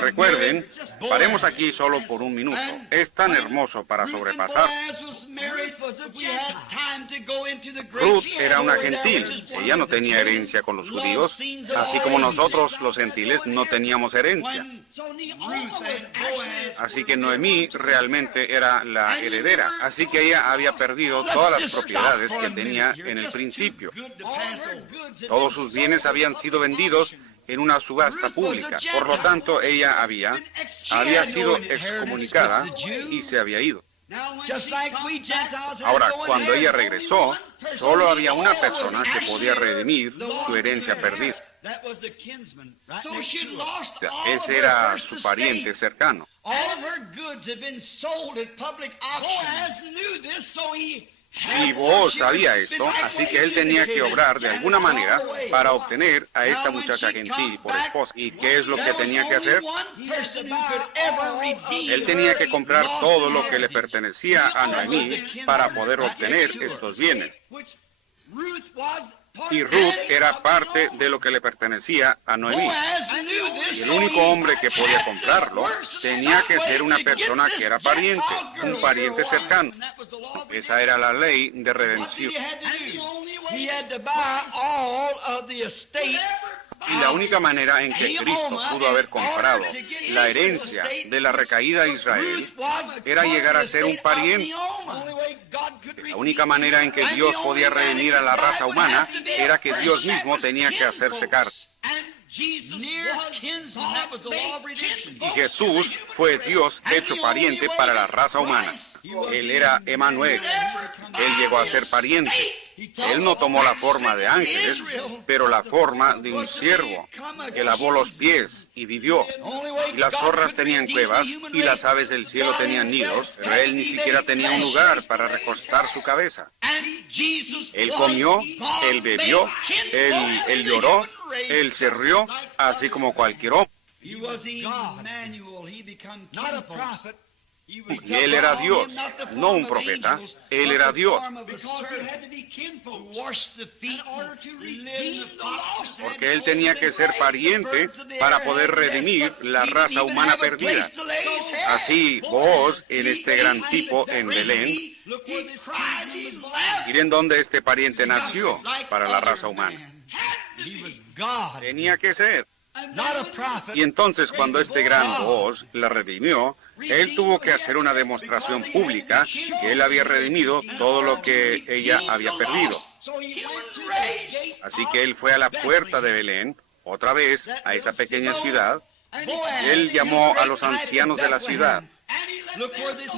Recuerden, paremos aquí solo por un minuto. Es tan hermoso para sobrepasar. Ruth era una gentil. Ella no tenía herencia con los judíos, así como nosotros los gentiles no teníamos herencia. Así que Noemí realmente era la heredera. Así que ella había perdido todas las propiedades que tenía en el principio. Todos sus bienes habían sido vendidos en una subasta pública. Por lo tanto, ella había sido excomunicada y se había ido. Ahora, cuando ella regresó, solo había una persona que podía redimir su herencia perdida. Ese era su pariente cercano. Y Booz sabía esto, así que él tenía que obrar de alguna manera para obtener a esta muchacha gentil por esposa. ¿Y qué es lo que tenía que hacer? Él tenía que comprar todo lo que le pertenecía a Noemí para poder obtener estos bienes. Y Ruth era parte de lo que le pertenecía a Noemí. Y el único hombre que podía comprarlo tenía que ser una persona que era pariente, un pariente cercano. Esa era la ley de redención. Y la única manera en que Cristo pudo haber comprado la herencia de la recaída de Israel era llegar a ser un pariente. La única manera en que Dios podía redimir a la raza humana era que Dios mismo tenía que hacerse carne. Y Jesús fue Dios hecho pariente para la raza humana. Él era Emmanuel. Él llegó a ser pariente. Él no tomó la forma de ángeles, pero la forma de un siervo que lavó los pies y vivió. Y las zorras tenían cuevas y las aves del cielo tenían nidos, pero él ni siquiera tenía un lugar para recostar su cabeza. Él comió, él bebió, él lloró, él se rió, así como cualquier hombre. Y él era Dios, no un profeta, él era Dios. Porque él tenía que ser pariente para poder redimir la raza humana perdida. Así, Booz, en este gran tipo en Belén, miren dónde este pariente nació para la raza humana. Tenía que ser. Y entonces, cuando este gran Booz la redimió, él tuvo que hacer una demostración pública que él había redimido todo lo que ella había perdido. Así que él fue a la puerta de Belén, otra vez, a esa pequeña ciudad. Él llamó a los ancianos de la ciudad.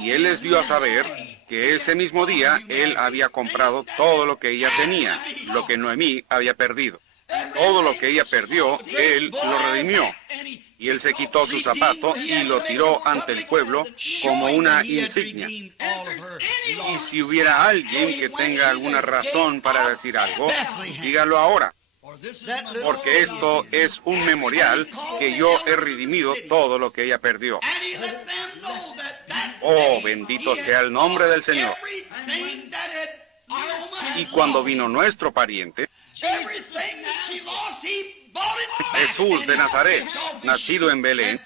Y él les dio a saber que ese mismo día él había comprado todo lo que ella tenía, lo que Noemí había perdido. Todo lo que ella perdió, él lo redimió. Y él se quitó su zapato y lo tiró ante el pueblo como una insignia. Y si hubiera alguien que tenga alguna razón para decir algo, dígalo ahora. Porque esto es un memorial que yo he redimido todo lo que ella perdió. Oh, bendito sea el nombre del Señor. Y cuando vino nuestro pariente, Jesús de Nazaret, nacido en Belén,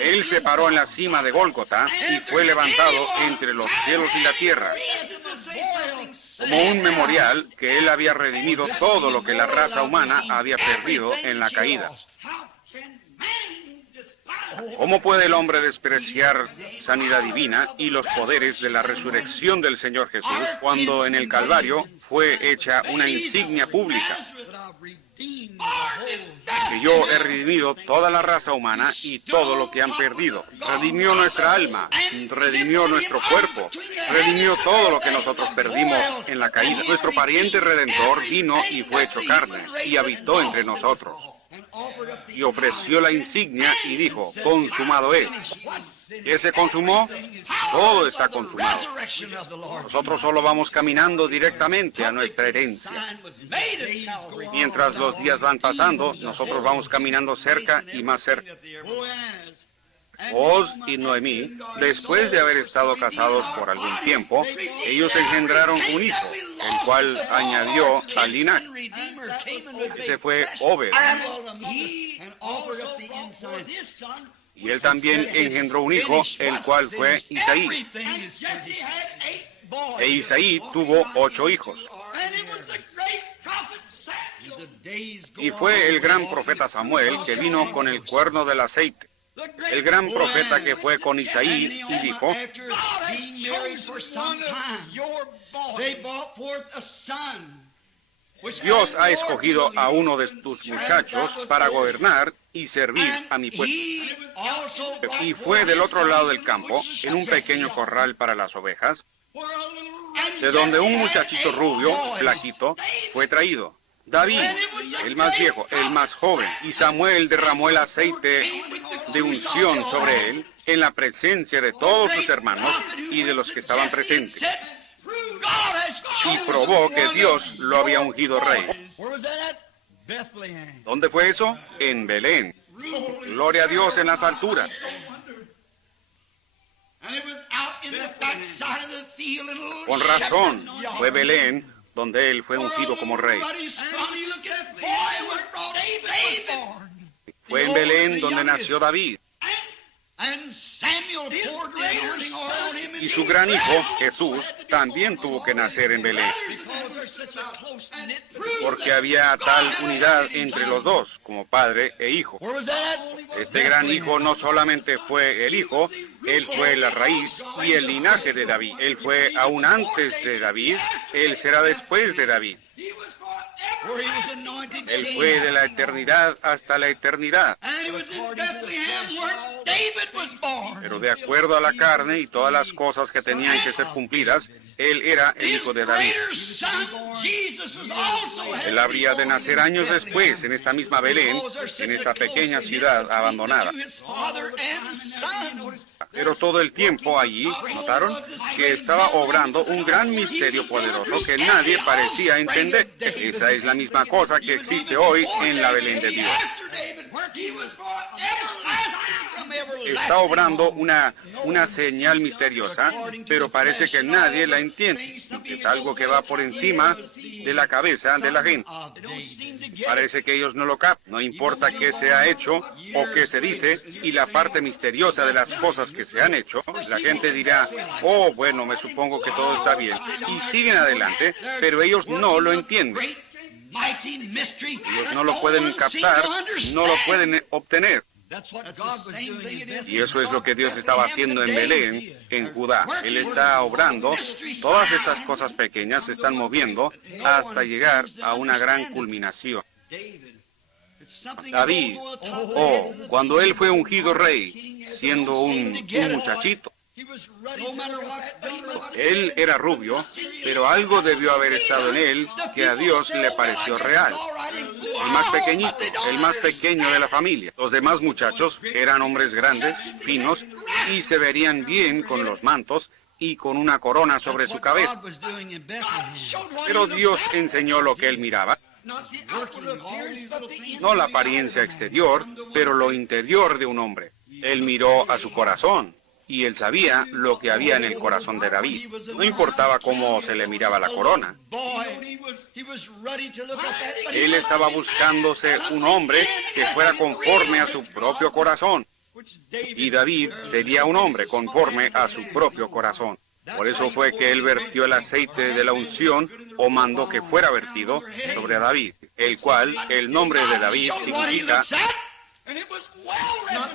él se paró en la cima de Gólgota y fue levantado entre los cielos y la tierra, como un memorial que él había redimido todo lo que la raza humana había perdido en la caída. ¿Cómo puede el hombre despreciar sanidad divina y los poderes de la resurrección del Señor Jesús cuando en el Calvario fue hecha una insignia pública? Que yo he redimido toda la raza humana y todo lo que han perdido. Redimió nuestra alma, redimió nuestro cuerpo, redimió todo lo que nosotros perdimos en la caída. Nuestro pariente redentor vino y fue hecho carne y habitó entre nosotros. Y ofreció la insignia y dijo, consumado es. ¿Qué se consumó? Todo está consumado. Nosotros solo vamos caminando directamente a nuestra herencia. Mientras los días van pasando, nosotros vamos caminando cerca y más cerca. Oz y Noemí, después de haber estado casados por algún tiempo, ellos engendraron un hijo, el cual añadió al linaje. Ese fue Obed. Y él también engendró un hijo, el cual fue Isaí. E Isaí tuvo 8 hijos. Y fue el gran profeta Samuel que vino con el cuerno del aceite. El gran profeta que fue con Isaí y dijo: Dios ha escogido a uno de tus muchachos para gobernar y servir a mi pueblo. Y fue del otro lado del campo, en un pequeño corral para las ovejas, de donde un muchachito rubio, flaquito, fue traído. David, el más viejo, el más joven, y Samuel derramó el aceite de unción sobre él en la presencia de todos sus hermanos y de los que estaban presentes. Y probó que Dios lo había ungido rey. ¿Dónde fue eso? En Belén. Gloria a Dios en las alturas. Con razón, fue Belén donde él fue ungido como rey. Fue en Belén donde nació David. Y su gran hijo, Jesús, también tuvo que nacer en Belén, porque había tal unidad entre los dos, como padre e hijo. Este gran hijo no solamente fue el hijo, él fue la raíz y el linaje de David. Él fue aún antes de David, él será después de David. Él fue de la eternidad hasta la eternidad. Pero de acuerdo a la carne y todas las cosas que tenían que ser cumplidas, él era el hijo de David. Él habría de nacer años después en esta misma Belén, en esta pequeña ciudad abandonada. Pero todo el tiempo allí, ¿notaron? Que estaba obrando un gran misterio poderoso que nadie parecía entender. Esa es la misma cosa que existe hoy en la Belén de Dios. Está obrando una señal misteriosa, pero parece que nadie la entiende. Es algo que va por encima de la cabeza de la gente. Parece que ellos no lo captan. No importa qué se ha hecho o qué se dice, y la parte misteriosa de las cosas que se han hecho, la gente dirá: oh, bueno, me supongo que todo está bien. Y siguen adelante, pero ellos no lo entienden. Ellos no lo pueden captar, no lo pueden obtener. Y eso es lo que Dios estaba haciendo en Belén, en Judá. Él está obrando, todas estas cosas pequeñas se están moviendo hasta llegar a una gran culminación. David, cuando él fue ungido rey, siendo un muchachito, él era rubio, pero algo debió haber estado en él que a Dios le pareció real. El más pequeñito, el más pequeño de la familia. Los demás muchachos eran hombres grandes, finos, y se verían bien con los mantos y con una corona sobre su cabeza. Pero Dios enseñó lo que él miraba. No la apariencia exterior, pero lo interior de un hombre. Él miró a su corazón. Y él sabía lo que había en el corazón de David. No importaba cómo se le miraba la corona. Él estaba buscándose un hombre que fuera conforme a su propio corazón. Y David sería un hombre conforme a su propio corazón. Por eso fue que él vertió el aceite de la unción, o mandó que fuera vertido sobre David, el cual, el nombre de David significa...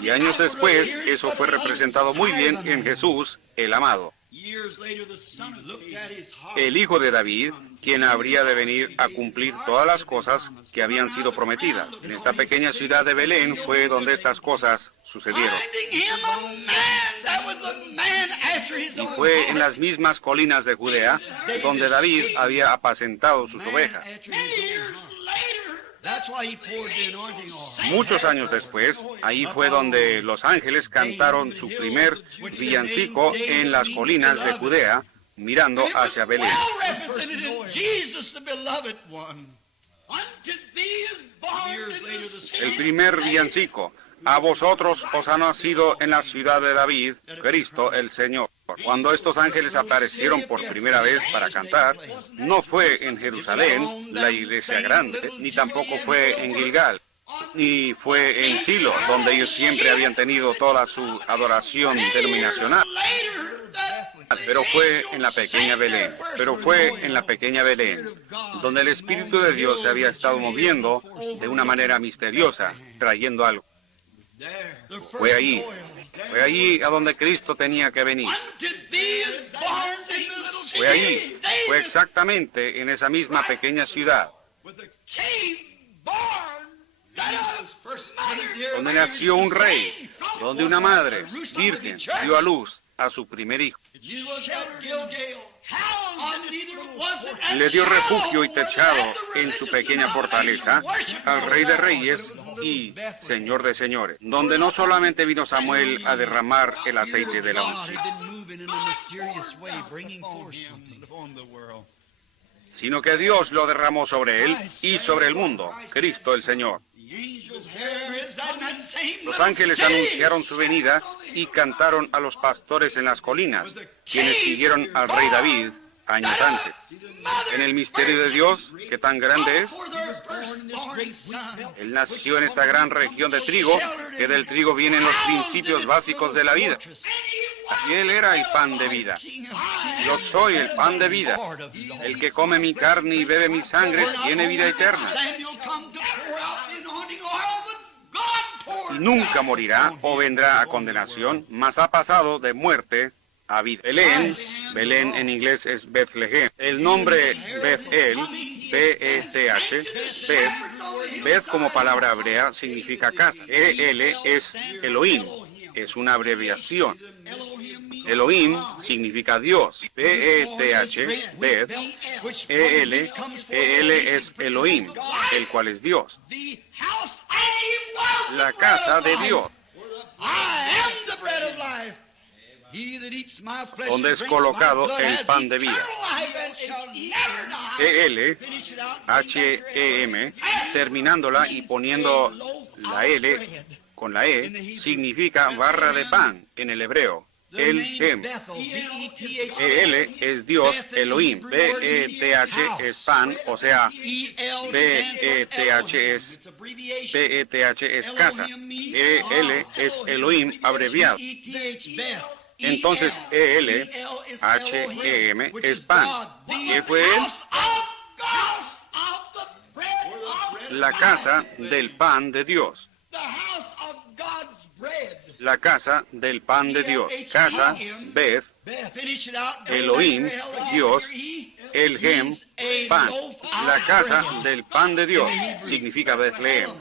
Y años después, eso fue representado muy bien en Jesús, el amado. El hijo de David, quien habría de venir a cumplir todas las cosas que habían sido prometidas. En esta pequeña ciudad de Belén fue donde estas cosas sucedieron. Y fue en las mismas colinas de Judea donde David había apacentado sus ovejas. Muchos años después, ahí fue donde los ángeles cantaron su primer villancico en las colinas de Judea, mirando hacia Belén. El primer villancico, A vosotros os ha nacido en la ciudad de David, Cristo el Señor. Cuando estos ángeles aparecieron por primera vez para cantar, no fue en Jerusalén, la iglesia grande, ni tampoco fue en Gilgal, ni fue en Silo, donde ellos siempre habían tenido toda su adoración denominacional. Pero fue en la pequeña Belén, donde el Espíritu de Dios se había estado moviendo de una manera misteriosa, trayendo algo. Fue allí a donde Cristo tenía que venir. Fue exactamente en esa misma pequeña ciudad, donde nació un rey, donde una madre virgen dio a luz a su primer hijo. Le dio refugio y techado en su pequeña fortaleza al Rey de Reyes y Señor de Señores, donde no solamente vino Samuel a derramar el aceite de la unción, sino que Dios lo derramó sobre él y sobre el mundo, Cristo el Señor. Los ángeles anunciaron su venida y cantaron a los pastores en las colinas, quienes siguieron al rey David años antes. En el misterio de Dios, que tan grande es, Él nació en esta gran región de trigo, que del trigo vienen los principios básicos de la vida. Y Él era el pan de vida. Yo soy el pan de vida. El que come mi carne y bebe mi sangre tiene vida eterna. Y nunca morirá o vendrá a condenación, mas ha pasado de muerte a vida. Belén en inglés es Bethlehem. El nombre Bethel, B-E-T-H, Beth como palabra hebrea significa casa. E-L es Elohim, es una abreviación. Elohim significa Dios. B-E-T-H, Beth, E-L es Elohim, el cual es Dios. La casa de Dios, donde es colocado el pan de vida. E-L-H-E-M, terminándola y poniendo la L con la E, significa barra de pan en el hebreo. El Hem. E-L es Dios, Elohim. B-E-T-H es pan, o sea, B-E-T-H es casa. E-L es Elohim abreviado. Entonces, E-L-H-E-M es pan. ¿Qué fue él? La casa del pan de Dios. La casa del pan de Dios. Casa, Beth, Elohim, Dios, El-Hem, pan. La casa del pan de Dios significa Bethlehem.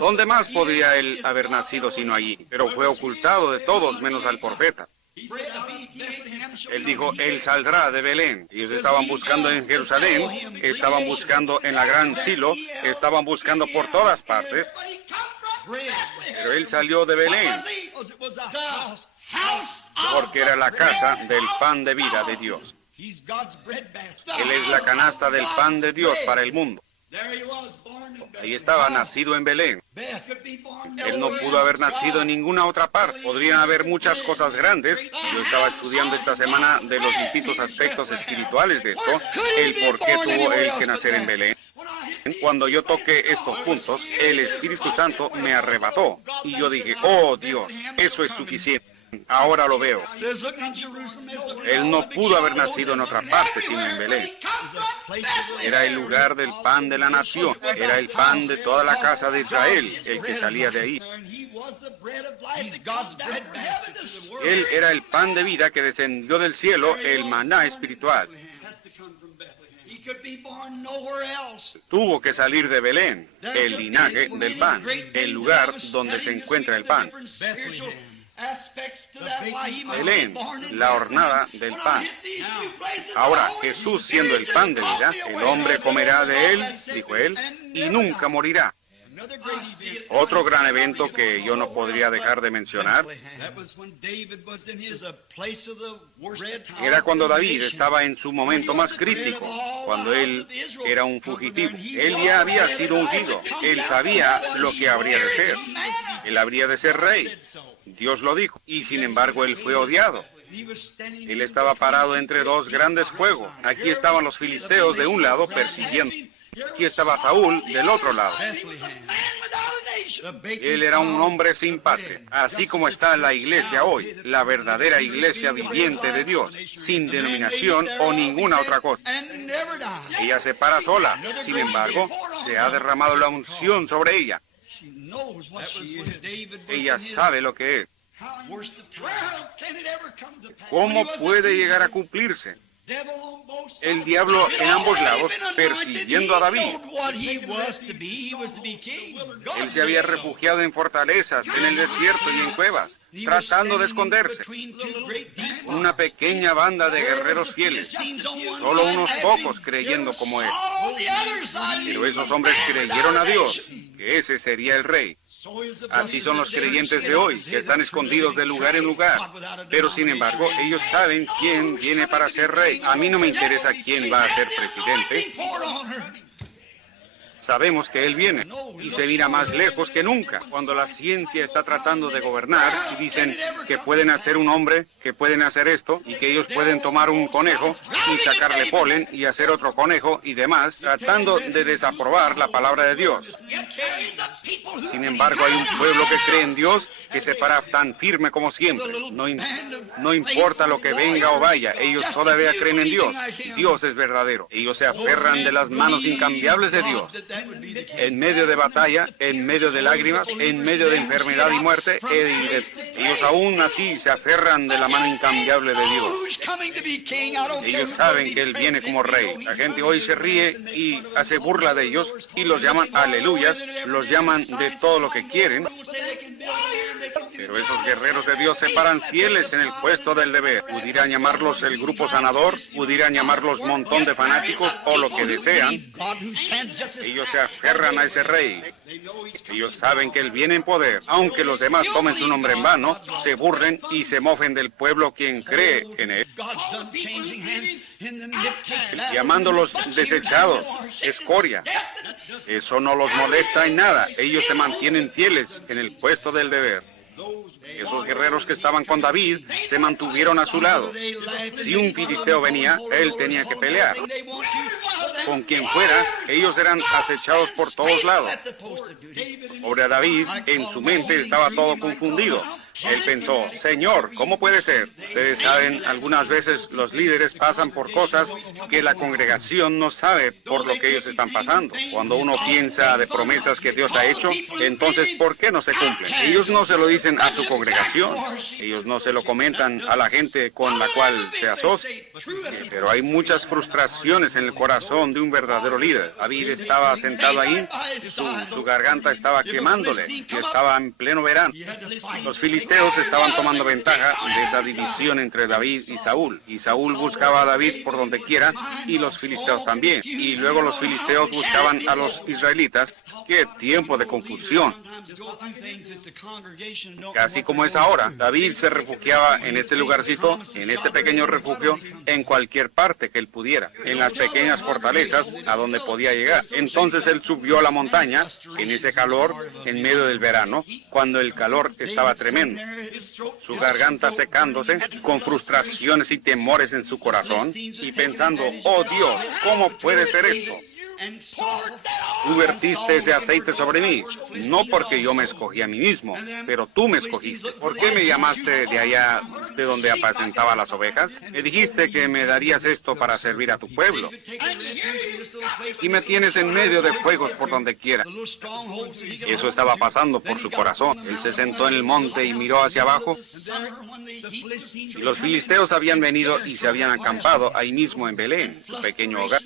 ¿Dónde más podría él haber nacido sino allí? Pero fue ocultado de todos menos al profeta. Él dijo, él saldrá de Belén. Ellos estaban buscando en Jerusalén, estaban buscando en la gran Silo, estaban buscando por todas partes. Pero él salió de Belén, porque era la casa del pan de vida de Dios. Él es la canasta del pan de Dios para el mundo. Ahí estaba, nacido en Belén. Él no pudo haber nacido en ninguna otra parte. Podrían haber muchas cosas grandes. Yo estaba estudiando esta semana de los distintos aspectos espirituales de esto, el por qué tuvo él que nacer en Belén. Cuando yo toqué estos puntos, el Espíritu Santo me arrebató y yo dije, oh Dios, eso es suficiente. Ahora lo veo. Él no pudo haber nacido en otra parte sino en Belén. Era el lugar del pan de la nación. Era el pan de toda la casa de Israel, el que salía de ahí. Él era el pan de vida que descendió del cielo, el maná espiritual. Tuvo que salir de Belén, el linaje del pan, el lugar donde se encuentra el pan. Belén, la hornada del pan. Ahora, Jesús siendo el pan de vida, el hombre comerá de él, dijo él, y nunca morirá. Otro gran evento que yo no podría dejar de mencionar era cuando David estaba en su momento más crítico, cuando él era un fugitivo. Él ya había sido ungido, él sabía lo que habría de ser. Él habría de ser rey. Dios lo dijo, y sin embargo él fue odiado. Él estaba parado entre dos grandes fuegos. Aquí estaban los filisteos de un lado persiguiendo. Aquí estaba Saúl del otro lado. Él era un hombre sin patria, así como está la iglesia hoy, la verdadera iglesia viviente de Dios, sin denominación o ninguna otra cosa. Ella se para sola, sin embargo, se ha derramado la unción sobre ella. Ella sabe lo que es. ¿Cómo puede llegar a cumplirse? El diablo en ambos lados persiguiendo a David. Él se había refugiado en fortalezas, en el desierto y en cuevas, tratando de esconderse. Una pequeña banda de guerreros fieles, solo unos pocos creyendo como él. Pero esos hombres creyeron a Dios, que ese sería el rey. Así son los creyentes de hoy, que están escondidos de lugar en lugar. Pero sin embargo, ellos saben quién viene para ser rey. A mí no me interesa quién va a ser presidente. Sabemos que Él viene y se mira más lejos que nunca. Cuando la ciencia está tratando de gobernar y dicen que pueden hacer un hombre, que pueden hacer esto y que ellos pueden tomar un conejo y sacarle polen y hacer otro conejo y demás, tratando de desaprobar la palabra de Dios. Sin embargo, hay un pueblo que cree en Dios que se para tan firme como siempre. No importa lo que venga o vaya, ellos todavía creen en Dios. Dios es verdadero. Ellos se aferran de las manos incambiables de Dios. En medio de batalla, en medio de lágrimas, en medio de enfermedad y muerte, ellos aún así se aferran de la mano incambiable de Dios. Ellos saben que Él viene como rey. La gente hoy se ríe y hace burla de ellos y los llaman aleluyas, los llaman de todo lo que quieren. Pero esos guerreros de Dios se paran fieles en el puesto del deber. Pudieran llamarlos el grupo sanador, pudieran llamarlos montón de fanáticos o lo que desean. Ellos se aferran a ese rey. Ellos saben que Él viene en poder. Aunque los demás tomen su nombre en vano, se burlen y se mofen del pueblo quien cree en Él. Llamándolos desechados, escoria. Eso no los molesta en nada. Ellos se mantienen fieles en el puesto del deber. Esos guerreros que estaban con David se mantuvieron a su lado. Si un filisteo venía, él tenía que pelear. Con quien fuera, ellos eran acechados por todos lados. Sobre David, en su mente estaba todo confundido. Él pensó, Señor, ¿cómo puede ser? Ustedes saben, algunas veces los líderes pasan por cosas que la congregación no sabe por lo que ellos están pasando. Cuando uno piensa de promesas que Dios ha hecho, entonces, ¿por qué no se cumplen? Ellos no se lo dicen a su congregación. Ellos no se lo comentan a la gente con la cual se asocia. Pero hay muchas frustraciones en el corazón de un verdadero líder. David estaba sentado ahí, su garganta estaba quemándole y estaba en pleno verano. Los filisteos estaban tomando ventaja de esa división entre David y Saúl buscaba a David por donde quiera y los filisteos también, y luego los filisteos buscaban a los israelitas. ¡Qué tiempo de confusión! Casi como es ahora, David se refugiaba en este lugarcito, en este pequeño refugio, en cualquier parte que él pudiera, en las pequeñas fortalezas a donde podía llegar. Entonces él subió a la montaña, en ese calor, en medio del verano, cuando el calor estaba tremendo. Su garganta secándose, con frustraciones y temores en su corazón, y pensando, oh Dios, ¿cómo puede ser esto? Tú vertiste ese aceite sobre mí, no porque yo me escogí a mí mismo, pero tú me escogiste. ¿Por qué me llamaste de allá de donde apacentaba las ovejas? Me dijiste que me darías esto para servir a tu pueblo. Y me tienes en medio de fuegos por donde quiera. Eso estaba pasando por su corazón. Él se sentó en el monte y miró hacia abajo. Y los filisteos habían venido y se habían acampado ahí mismo en Belén, su pequeño hogar.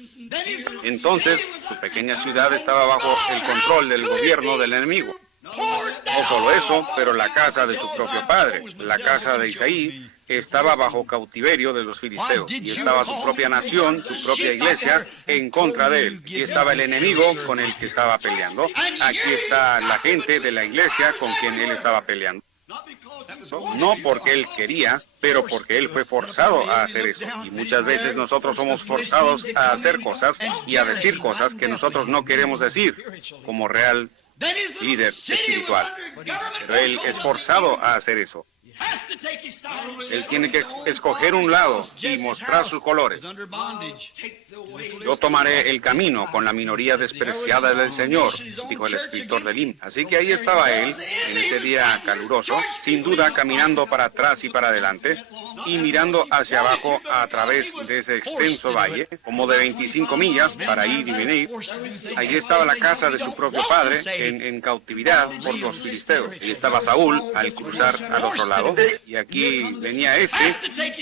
Entonces, su pequeña ciudad estaba bajo el control del gobierno del enemigo. No solo eso, pero la casa de su propio padre, la casa de Isaí, estaba bajo cautiverio de los filisteos, y estaba su propia nación, su propia iglesia, en contra de él. Y estaba el enemigo con el que estaba peleando. Aquí está la gente de la iglesia con quien él estaba peleando. No porque él quería, pero porque él fue forzado a hacer eso. Y muchas veces nosotros somos forzados a hacer cosas y a decir cosas que nosotros no queremos decir, como real líder espiritual. Pero él es forzado a hacer eso. Él tiene que escoger un lado y mostrar sus colores. Yo tomaré el camino con la minoría despreciada del Señor, dijo el escritor del himno. Así que ahí estaba él, en ese día caluroso, sin duda caminando para atrás y para adelante, y mirando hacia abajo a través de ese extenso valle, como de 25 millas para ir y venir. Allí estaba la casa de su propio padre, en cautividad por los filisteos. Y estaba Saúl al cruzar al otro lado. Y aquí venía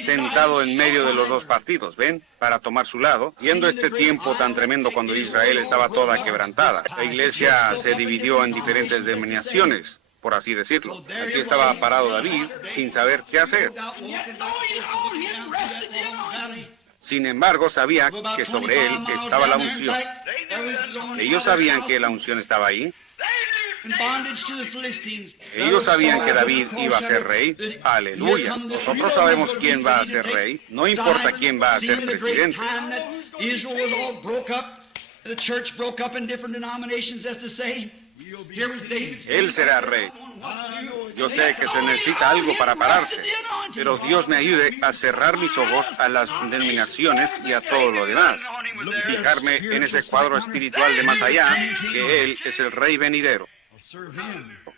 sentado en medio de los dos partidos, ¿ven? Para tomar su lado, viendo este tiempo tan tremendo cuando Israel estaba toda quebrantada. La iglesia se dividió en diferentes denominaciones, por así decirlo. Aquí estaba parado David, sin saber qué hacer. Sin embargo, sabía que sobre él estaba la unción. Ellos sabían que la unción estaba ahí. Ellos sabían que David iba a ser rey. Aleluya. Nosotros sabemos quién va a ser rey. No importa quién va a ser presidente. Él será rey. Yo sé que se necesita algo para pararse, pero Dios me ayude a cerrar mis ojos a las denominaciones y a todo lo demás, y fijarme en ese cuadro espiritual de más allá, que Él es el rey venidero.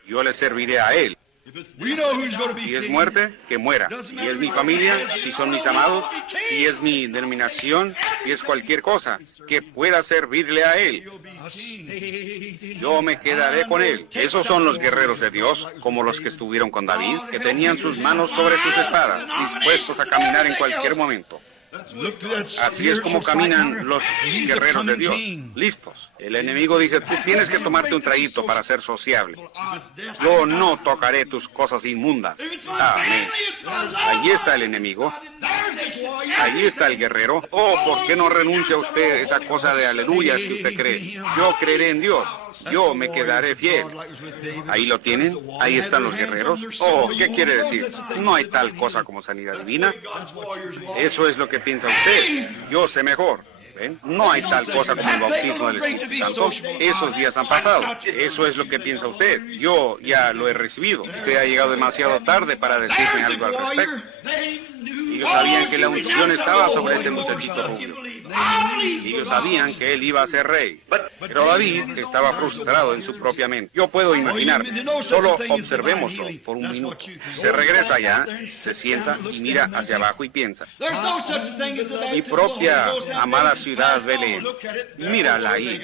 Yo le serviré a Él. Si es muerte, que muera. Si es mi familia, si son mis amados, si es mi denominación, si es cualquier cosa, que pueda servirle a Él. Yo me quedaré con Él. Esos son los guerreros de Dios, como los que estuvieron con David, que tenían sus manos sobre sus espadas, dispuestos a caminar en cualquier momento. Así es como caminan los guerreros de Dios, listos. El enemigo dice, tú tienes que tomarte un traguito para ser sociable. Yo no tocaré tus cosas inmundas. Amén. Allí está el enemigo. Allí está el guerrero. Oh, ¿por qué no renuncia usted a esa cosa de aleluya que usted cree? Yo creeré en Dios. Yo me quedaré fiel. Ahí lo tienen. Ahí están los guerreros. Oh, ¿qué quiere decir? No hay tal cosa como sanidad divina. Eso es lo que piensa usted. Yo sé mejor. ¿Ven? No hay tal cosa como el bautismo del Espíritu Santo. Esos días han pasado. Eso es lo que piensa usted. Yo ya lo he recibido. Usted ha llegado demasiado tarde para decirme algo al respecto. Ellos sabían que la unción estaba sobre ese muchachito rubio. Ellos sabían que él iba a ser rey. Pero David estaba frustrado en su propia mente. Yo puedo imaginarme. Solo observémoslo por un minuto. Se regresa allá, se sienta y mira hacia abajo y piensa. Mi propia amada ciudad Belén. Mírala ahí,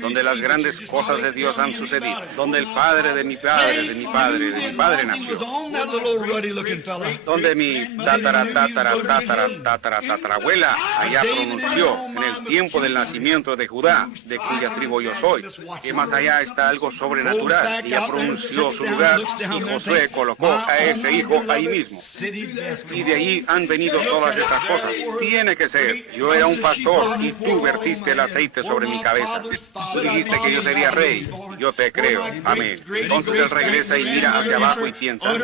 donde las grandes cosas de Dios han sucedido. Donde el padre de mi padre, de mi padre, de mi padre nació. Donde mi tatarabuela allá pronunció en el tiempo del nacimiento de Judá, de cuya tribu yo soy, que más allá está algo sobrenatural. Ella pronunció su lugar y Josué colocó a ese hijo ahí mismo. Y de ahí han venido todas estas cosas. Tiene que ser. Yo era un pastor y tú vertiste el aceite sobre mi cabeza. Tú dijiste que yo sería rey. Yo te creo. Amén. Entonces él regresa y mira hacia abajo y piensa,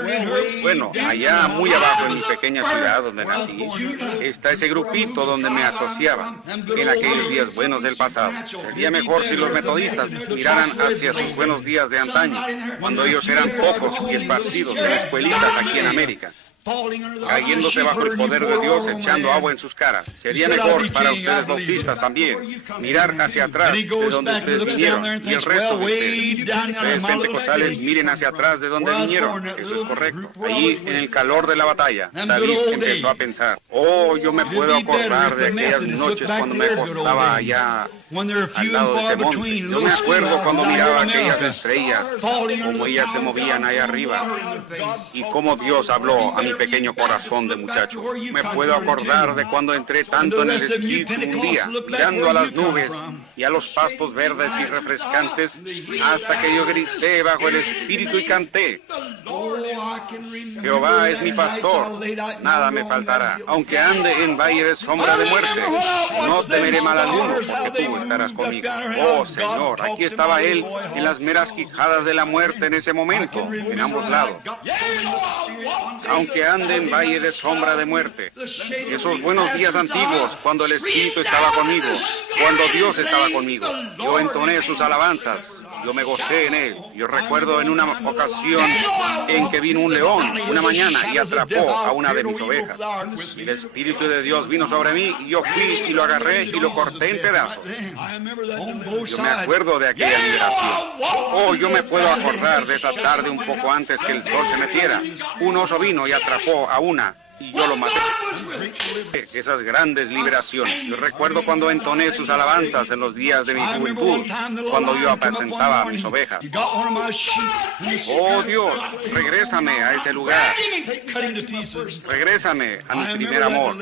bueno, allá muy abajo en mi pequeña ciudad donde nací, está ese grupito donde me asociaba en aquellos días buenos del pasado. Sería mejor si los metodistas miraran hacia sus buenos días de antaño, cuando ellos eran pocos y esparcidos en escuelitas aquí en América, cayéndose bajo el poder de Dios, echando agua en sus caras. Sería mejor para ustedes bautistas también mirar hacia atrás de donde ustedes vinieron, y el resto de ustedes pentecostales miren hacia atrás de donde vinieron. Eso es correcto. Allí, en el calor de la batalla, David empezó a pensar, oh, yo me puedo acordar de aquellas noches cuando me acostaba allá al lado de ese monte. Yo me acuerdo cuando miraba aquellas estrellas, como ellas se movían allá arriba, y cómo Dios habló a mi pequeño corazón de muchacho. Me puedo acordar de cuando entré tanto en el Espíritu un día, mirando a las nubes y a los pastos verdes y refrescantes, hasta que yo grité bajo el Espíritu y canté: Jehová es mi pastor, nada me faltará. Aunque ande en valle de sombra de muerte, no temeré mal alguno, porque tú estarás conmigo. Oh Señor, aquí estaba Él en las meras quijadas de la muerte en ese momento, en ambos lados. Aunque ande en valle de sombra de muerte, esos buenos días antiguos, cuando el Espíritu estaba conmigo, cuando Dios estaba conmigo, yo entoné sus alabanzas. Yo me gocé en él. Yo recuerdo en una ocasión en que vino un león una mañana y atrapó a una de mis ovejas. Y el Espíritu de Dios vino sobre mí y yo fui y lo agarré y lo corté en pedazos. Yo me acuerdo de aquella liberación. Oh, yo me puedo acordar de esa tarde un poco antes que el sol se metiera. Un oso vino y atrapó a una y yo lo maté. Esas grandes liberaciones. Yo recuerdo cuando entoné sus alabanzas en los días de mi juventud, cuando yo apacentaba a mis ovejas. Oh Dios, regrésame a ese lugar. Regrésame a mi primer amor.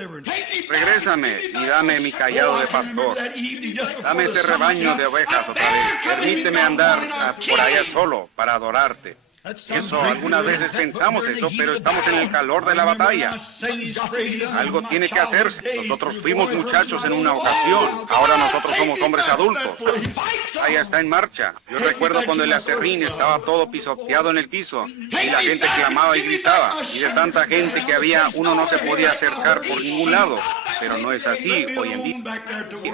Regrésame y dame mi cayado de pastor. Dame ese rebaño de ovejas otra vez. Permíteme andar por allá solo para adorarte. Eso, algunas veces pensamos eso, pero estamos en el calor de la batalla. Algo tiene que hacerse. Nosotros fuimos muchachos en una ocasión, ahora nosotros somos hombres adultos. Allá está en marcha. Yo recuerdo cuando el acerrín estaba todo pisoteado en el piso y la gente clamaba y gritaba, y de tanta gente que había, uno no se podía acercar por ningún lado. Pero no es así hoy en día.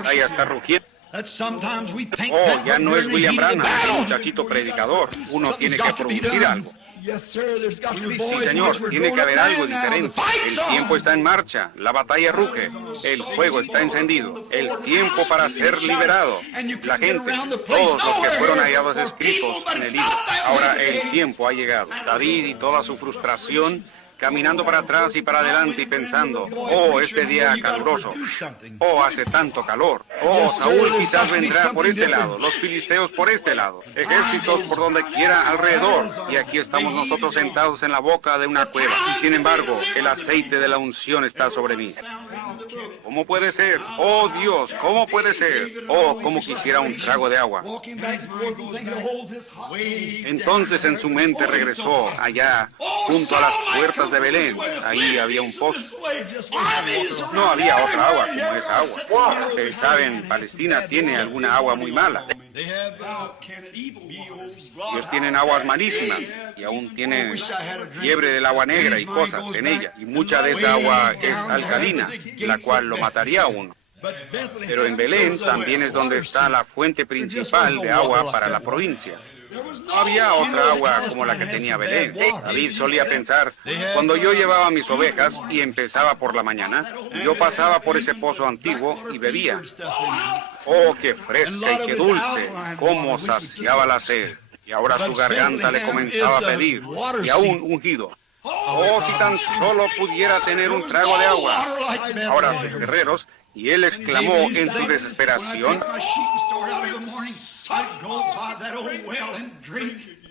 Allá está rugiendo. Oh, ya no es William Branham, el muchachito predicador. Uno tiene que producir algo. Sí, señor, tiene que haber algo diferente. El tiempo está en marcha, la batalla ruge, el fuego está encendido, el tiempo para ser liberado. La gente, todos los que fueron hallados escritos en el libro. Ahora el tiempo ha llegado. David y toda su frustración, caminando para atrás y para adelante y pensando: oh, este día caluroso, oh, hace tanto calor, oh, Saúl quizás vendrá por este lado, los filisteos por este lado, ejércitos por donde quiera alrededor, y aquí estamos nosotros sentados en la boca de una cueva, y sin embargo, el aceite de la unción está sobre mí. ¿Cómo puede ser? Oh Dios, ¿cómo puede ser? Oh, cómo quisiera un trago de agua. Entonces en su mente regresó allá, junto a las puertas de Belén. Ahí había un pozo. No había otra agua como esa agua. Ustedes saben, Palestina tiene alguna agua muy mala. Ellos tienen aguas malísimas y aún tienen fiebre del agua negra y cosas en ella. Y mucha de esa agua es alcalina, la cual lo mataría a uno. Pero en Belén también es donde está la fuente principal de agua para la provincia. No había otra agua como la que tenía Belén. David solía pensar, cuando yo llevaba mis ovejas y empezaba por la mañana, yo pasaba por ese pozo antiguo y bebía. Oh, qué fresca y qué dulce, cómo saciaba la sed. Y ahora su garganta le comenzaba a pedir, y aún ungido. Oh, si tan solo pudiera tener un trago de agua. Ahora sus guerreros, y él exclamó en su desesperación: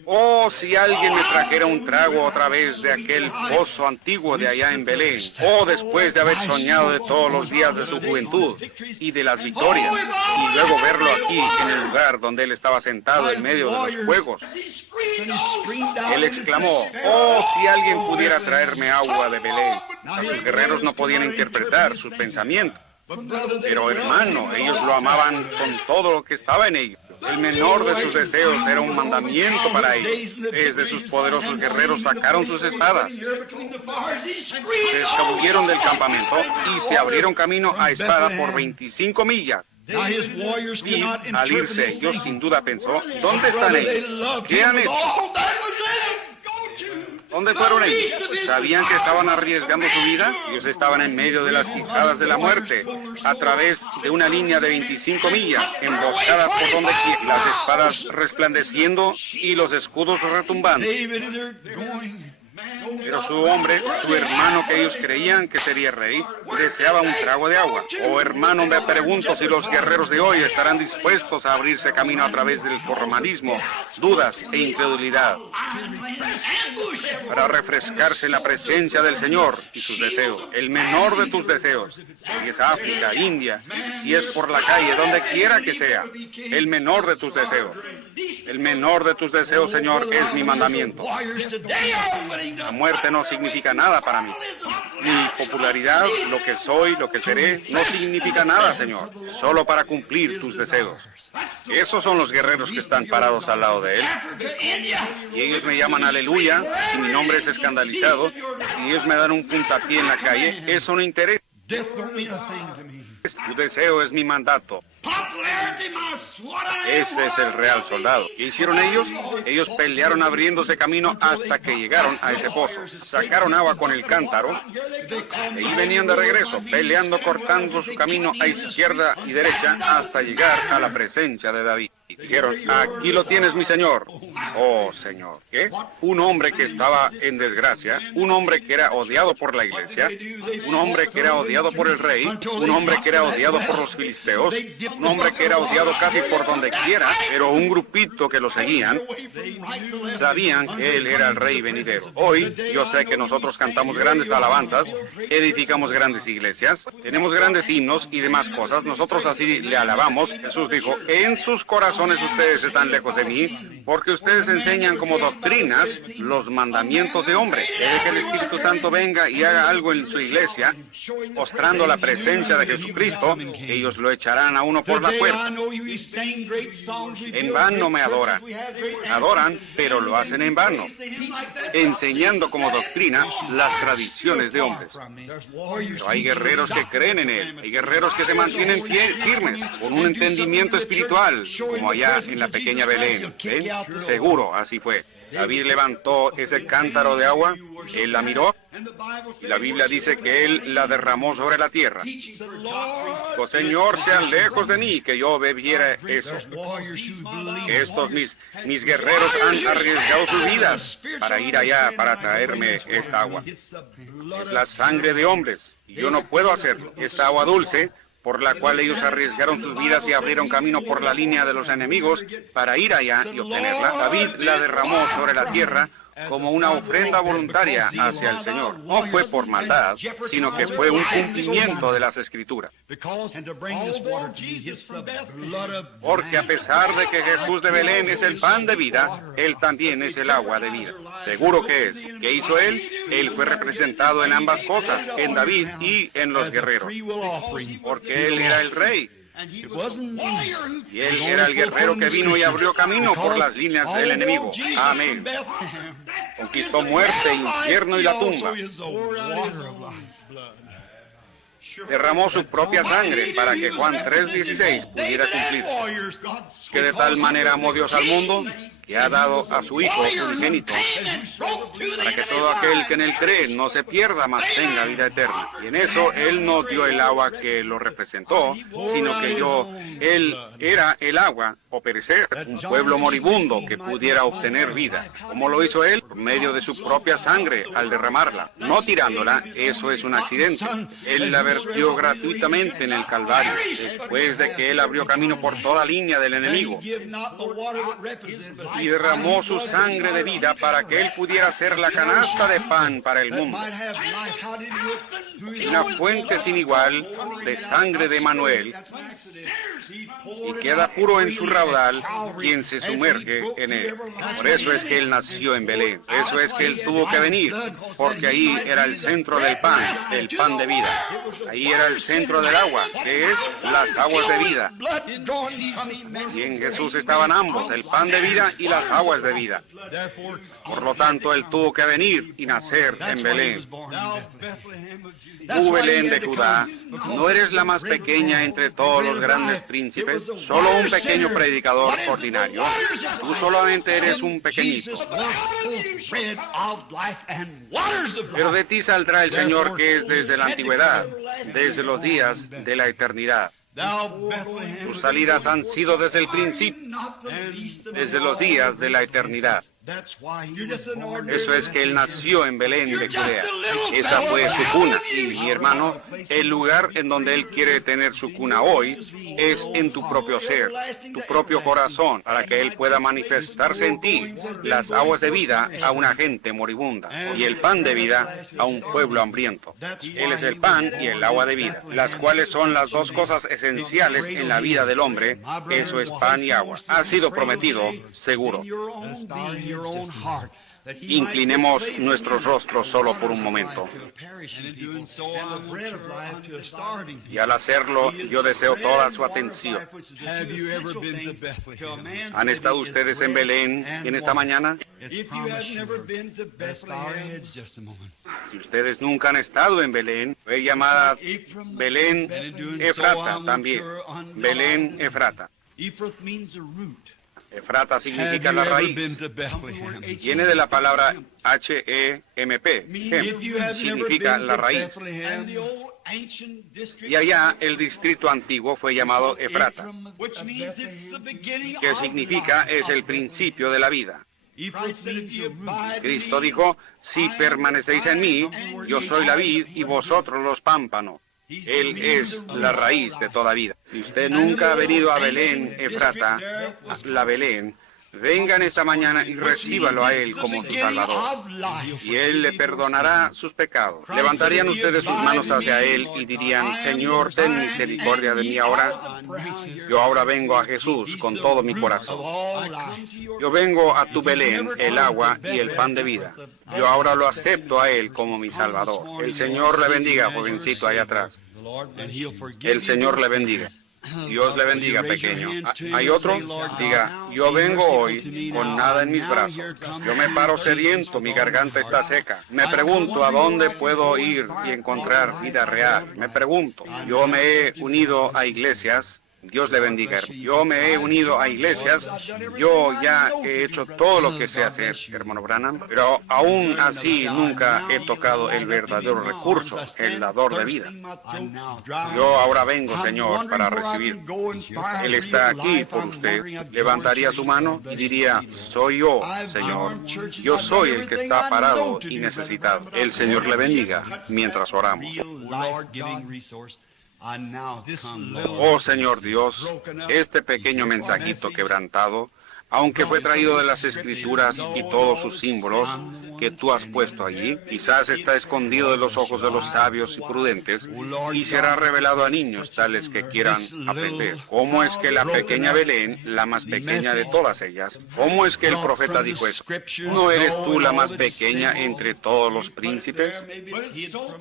oh, si alguien me trajera un trago otra vez de aquel pozo antiguo de allá en Belén. Oh, después de haber soñado de todos los días de su juventud y de las victorias, y luego verlo aquí en el lugar donde él estaba sentado en medio de los fuegos. Él exclamó: oh, si alguien pudiera traerme agua de Belén. A sus guerreros no podían interpretar sus pensamientos. Pero hermano, ellos lo amaban con todo lo que estaba en ellos. El menor de sus deseos era un mandamiento para ellos. Desde sus poderosos guerreros sacaron sus espadas. Se escabulleron del campamento y se abrieron camino a espada por 25 millas. Y al irse, ellos sin duda pensó: ¿dónde están ellos? ¿Qué han hecho? ¿Dónde fueron ellos? ¿Sabían que estaban arriesgando su vida? Ellos estaban en medio de las quijadas de la muerte, a través de una línea de 25 millas, emboscadas por donde quiera, las espadas resplandeciendo y los escudos retumbando. Pero su hombre, su hermano que ellos creían que sería rey, deseaba un trago de agua. Oh hermano, me pregunto si los guerreros de hoy estarán dispuestos a abrirse camino a través del formalismo, dudas e incredulidad, para refrescarse en la presencia del Señor y sus deseos. El menor de tus deseos, si es África, India, si es por la calle, donde quiera que sea, el menor de tus deseos. El menor de tus deseos, Señor, es mi mandamiento. La muerte no significa nada para mí. Mi popularidad, lo que soy, lo que seré, no significa nada, Señor, solo para cumplir tus deseos. Esos son los guerreros que están parados al lado de Él. Y ellos me llaman aleluya, si mi nombre es escandalizado, si ellos me dan un puntapié en la calle, eso no interesa. Tu deseo es mi mandato. Ese es el real soldado. ¿Qué hicieron ellos? Ellos pelearon abriéndose camino hasta que llegaron a ese pozo. Sacaron agua con el cántaro y venían de regreso, peleando, cortando su camino a izquierda y derecha hasta llegar a la presencia de David. Y dijeron, aquí lo tienes, mi señor. Oh, Señor. ¿Qué? Un hombre que estaba en desgracia, un hombre que era odiado por la iglesia, un hombre que era odiado por el rey, un hombre que era odiado por los filisteos, un hombre que era odiado casi por donde quiera, pero un grupito que lo seguían, sabían que él era el rey venidero. Hoy, yo sé que nosotros cantamos grandes alabanzas, edificamos grandes iglesias, tenemos grandes himnos y demás cosas, nosotros así le alabamos. Jesús dijo, en sus corazones ustedes están lejos de mí, porque ustedes enseñan como doctrinas los mandamientos de hombre. Deje que el Espíritu Santo venga y haga algo en su iglesia, mostrando la presencia de Jesucristo, ellos lo echarán a uno por la puerta. En vano me adoran. Adoran, pero lo hacen en vano, enseñando como doctrina las tradiciones de hombres. Pero hay guerreros que creen en Él, hay guerreros que se mantienen firmes, con un entendimiento espiritual, como allá en la pequeña Belén. ¿Ven? Seguro, así fue. David levantó ese cántaro de agua, él la miró, y la Biblia dice que él la derramó sobre la tierra. Oh, Señor, sean lejos de mí que yo bebiera eso. Que estos mis guerreros han arriesgado sus vidas para ir allá, para traerme esta agua. Es la sangre de hombres, y yo no puedo hacerlo. Esta agua dulce, por la cual ellos arriesgaron sus vidas y abrieron camino por la línea de los enemigos para ir allá y obtenerla. David la derramó sobre la tierra como una ofrenda voluntaria hacia el Señor. No fue por maldad, sino que fue un cumplimiento de las Escrituras. Porque a pesar de que Jesús de Belén es el pan de vida, Él también es el agua de vida. Seguro que es. ¿Qué hizo Él? Él fue representado en ambas cosas, en David y en los guerreros. Porque Él era el rey. Y él era el guerrero que vino y abrió camino por las líneas del enemigo. Amén. Conquistó muerte, infierno y la tumba. Derramó su propia sangre para que Juan 3:16 pudiera cumplir. Que de tal manera amó Dios al mundo, que ha dado a su Hijo unigénito, para que todo aquel que en Él cree no se pierda, mas tenga vida eterna. Y en eso Él no dio el agua que lo representó, sino que Él era el agua o perecer, un pueblo moribundo que pudiera obtener vida. ¿Cómo lo hizo Él? Por medio de su propia sangre, al derramarla, no tirándola. Eso es un accidente. Él la vertió gratuitamente en el Calvario, después de que Él abrió camino por toda línea del enemigo. Y derramó su sangre de vida para que Él pudiera ser la canasta de pan para el mundo. Una fuente sin igual de sangre de Emanuel, y queda puro en su raudal quien se sumerge en él. Por eso es que Él nació en Belén. Por eso es que Él tuvo que venir, porque ahí era el centro del pan de vida. Ahí era el centro del agua, que es las aguas de vida. Y en Jesús estaban ambos, el pan de vida y las aguas de vida. Por lo tanto, Él tuvo que venir y nacer en Belén. Tú, Belén de Judá, no eres la más pequeña entre todos los grandes príncipes, solo un pequeño predicador ordinario. Tú solamente eres un pequeñito. Pero de ti saldrá el Señor, que es desde la antigüedad, desde los días de la eternidad. Tus salidas han sido desde el principio, desde los días de la eternidad. Eso es que él nació en Belén de Judea. Esa fue su cuna. Y mi hermano, el lugar en donde él quiere tener su cuna hoy es en tu propio ser, tu propio corazón, para que él pueda manifestarse en ti las aguas de vida a una gente moribunda y el pan de vida a un pueblo hambriento. Él es el pan y el agua de vida, las cuales son las dos cosas esenciales en la vida del hombre. Eso es pan y agua. Ha sido prometido, seguro. Inclinemos nuestros rostros solo por un momento. Y al hacerlo, yo deseo toda su atención. ¿Han estado ustedes en Belén en esta mañana? Si ustedes nunca han estado en Belén, fue llamada Belén Efrata también. Belén Efrata. Efrata significa la raíz. Viene de la palabra H-E-M-P. Significa la raíz. Y allá el distrito antiguo fue llamado Efrata, que significa es el principio de la vida. Cristo dijo, si permanecéis en mí, yo soy la vid y vosotros los pámpanos. Él es la raíz de toda vida. Si usted nunca ha venido a Belén Efrata, la Belén, vengan esta mañana y recíbalo a Él como su Salvador. Y Él le perdonará sus pecados. ¿Levantarían ustedes sus manos hacia Él y dirían, Señor, ten misericordia de mí ahora? Yo ahora vengo a Jesús con todo mi corazón. Yo vengo a tu Belén, el agua y el pan de vida. Yo ahora lo acepto a Él como mi Salvador. El Señor le bendiga, jovencito allá atrás. El Señor le bendiga. Dios le bendiga, pequeño. ¿Hay otro? Diga, yo vengo hoy con nada en mis brazos. Yo me paro sediento, mi garganta está seca. Me pregunto a dónde puedo ir y encontrar vida real. Me pregunto, yo me he unido a iglesias. Dios le bendiga. Yo me he unido a iglesias, yo ya he hecho todo lo que sé hacer, hermano Branham, pero aún así nunca he tocado el verdadero recurso, el dador de vida. Yo ahora vengo, Señor, para recibir. Él está aquí por usted. Levantaría su mano y diría, soy yo, Señor. Yo soy el que está parado y necesitado. El Señor le bendiga mientras oramos. Oh Señor Dios, este pequeño mensajito quebrantado, aunque fue traído de las Escrituras y todos sus símbolos que tú has puesto allí, quizás está escondido de los ojos de los sabios y prudentes y será revelado a niños tales que quieran aprender. ¿Cómo es que la pequeña Belén, la más pequeña de todas ellas, cómo es que el profeta dijo eso? ¿No eres tú la más pequeña entre todos los príncipes?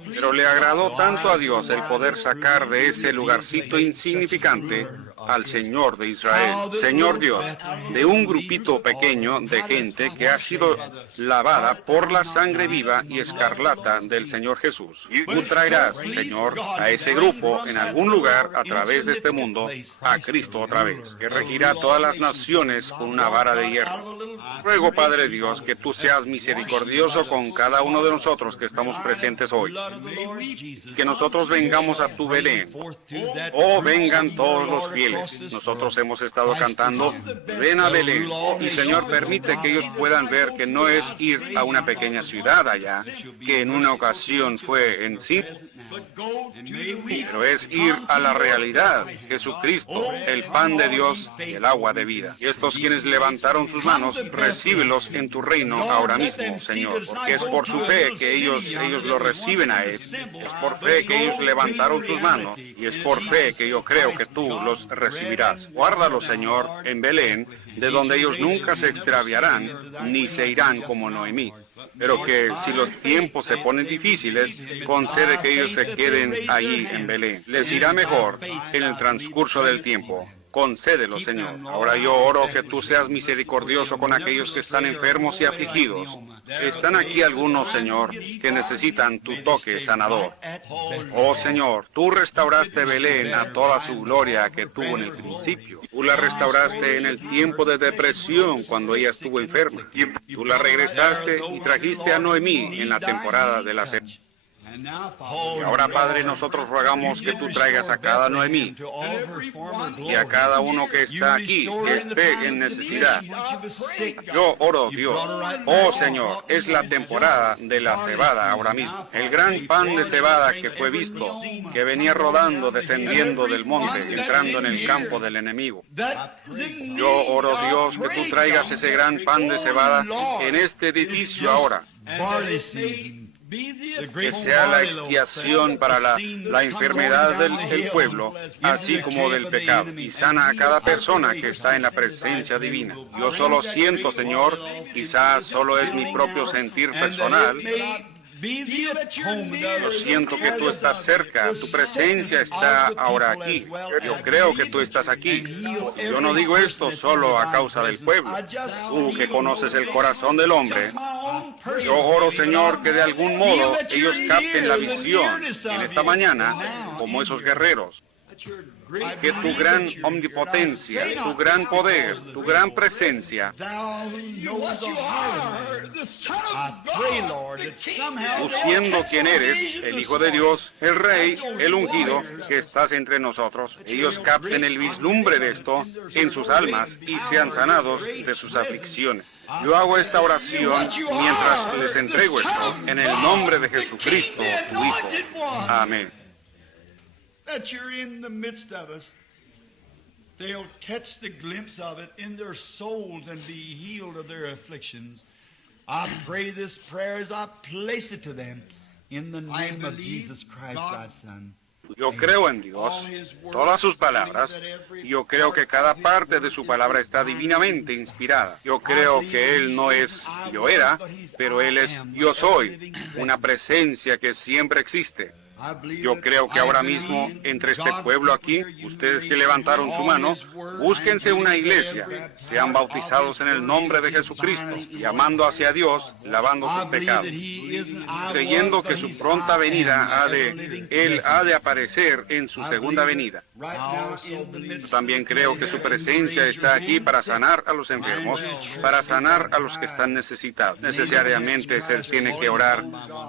Pero le agradó tanto a Dios el poder sacar de ese lugarcito insignificante al Señor de Israel. Señor Dios, de un grupito pequeño de gente que ha sido lavada por la sangre viva y escarlata del Señor Jesús. Tú traerás, Señor, a ese grupo en algún lugar a través de este mundo a Cristo otra vez, que regirá todas las naciones con una vara de hierro. Ruego, Padre Dios, que tú seas misericordioso con cada uno de nosotros que estamos presentes hoy. Que nosotros vengamos a tu Belén. Oh, vengan todos los fieles. Nosotros hemos estado cantando, ven a Belén. Y Señor, permite que ellos puedan ver que no es ir a una pequeña ciudad allá, que en una ocasión fue en sí, pero es ir a la realidad, Jesucristo, el pan de Dios y el agua de vida. Y estos quienes levantaron sus manos, recíbelos en tu reino ahora mismo, Señor, porque es por su fe que ellos lo reciben a Él. Es por fe que ellos levantaron sus manos y es por fe que yo creo que tú los recibirás. Guárdalos, Señor, en Belén, de donde ellos nunca se extraviarán ni se irán como Noemí. Pero que si los tiempos se ponen difíciles, concede que ellos se queden allí en Belén. Les irá mejor en el transcurso del tiempo. Concédelo, Señor. Ahora yo oro que tú seas misericordioso con aquellos que están enfermos y afligidos. Están aquí algunos, Señor, que necesitan tu toque sanador. Oh, Señor, tú restauraste Belén a toda su gloria que tuvo en el principio. Tú la restauraste en el tiempo de depresión cuando ella estuvo enferma. Tú la regresaste y trajiste a Noemí en la temporada de la sequía. Y ahora, Padre, nosotros rogamos que tú traigas a cada Noemí y a cada uno que está aquí, que esté en necesidad. Yo oro, Dios, oh Señor, es la temporada de la cebada ahora mismo. El gran pan de cebada que fue visto, que venía rodando, descendiendo del monte, entrando en el campo del enemigo. Yo oro, Dios, que tú traigas ese gran pan de cebada en este edificio ahora. Que sea la expiación para la enfermedad del pueblo, así como del pecado, y sana a cada persona que está en la presencia divina. Yo solo siento, Señor, quizás solo es mi propio sentir personal. Yo siento que tú estás cerca, tu presencia está ahora aquí. Yo creo que tú estás aquí. Yo no digo esto solo a causa del pueblo. Tú que conoces el corazón del hombre. Yo oro, Señor, que de algún modo ellos capten la visión en esta mañana como esos guerreros. Que tu gran omnipotencia, tu gran poder, tu gran presencia, tú siendo quien eres, el Hijo de Dios, el Rey, el ungido, que estás entre nosotros, ellos capten el vislumbre de esto en sus almas y sean sanados de sus aflicciones. Yo hago esta oración mientras les entrego esto, en el nombre de Jesucristo, tu Hijo. Amén. That you're in the midst of us. They'll catch the glimpse of it in their souls and be healed of their afflictions. I pray this prayer as I place it to them in the name of Jesus Christ, thy Son. Yo creo en Dios, todas sus palabras, y yo creo que cada parte de su palabra está divinamente inspirada. Yo creo que Él no es yo era, pero Él es yo soy, una presencia que siempre existe. Yo creo que ahora mismo, entre este pueblo aquí, ustedes que levantaron su mano, búsquense una iglesia, sean bautizados en el nombre de Jesucristo, llamando hacia Dios, lavando sus pecados, creyendo que su pronta venida Él ha de aparecer en su segunda venida. Yo también creo que su presencia está aquí para sanar a los enfermos, para sanar a los que están necesitados. Necesariamente se tiene que orar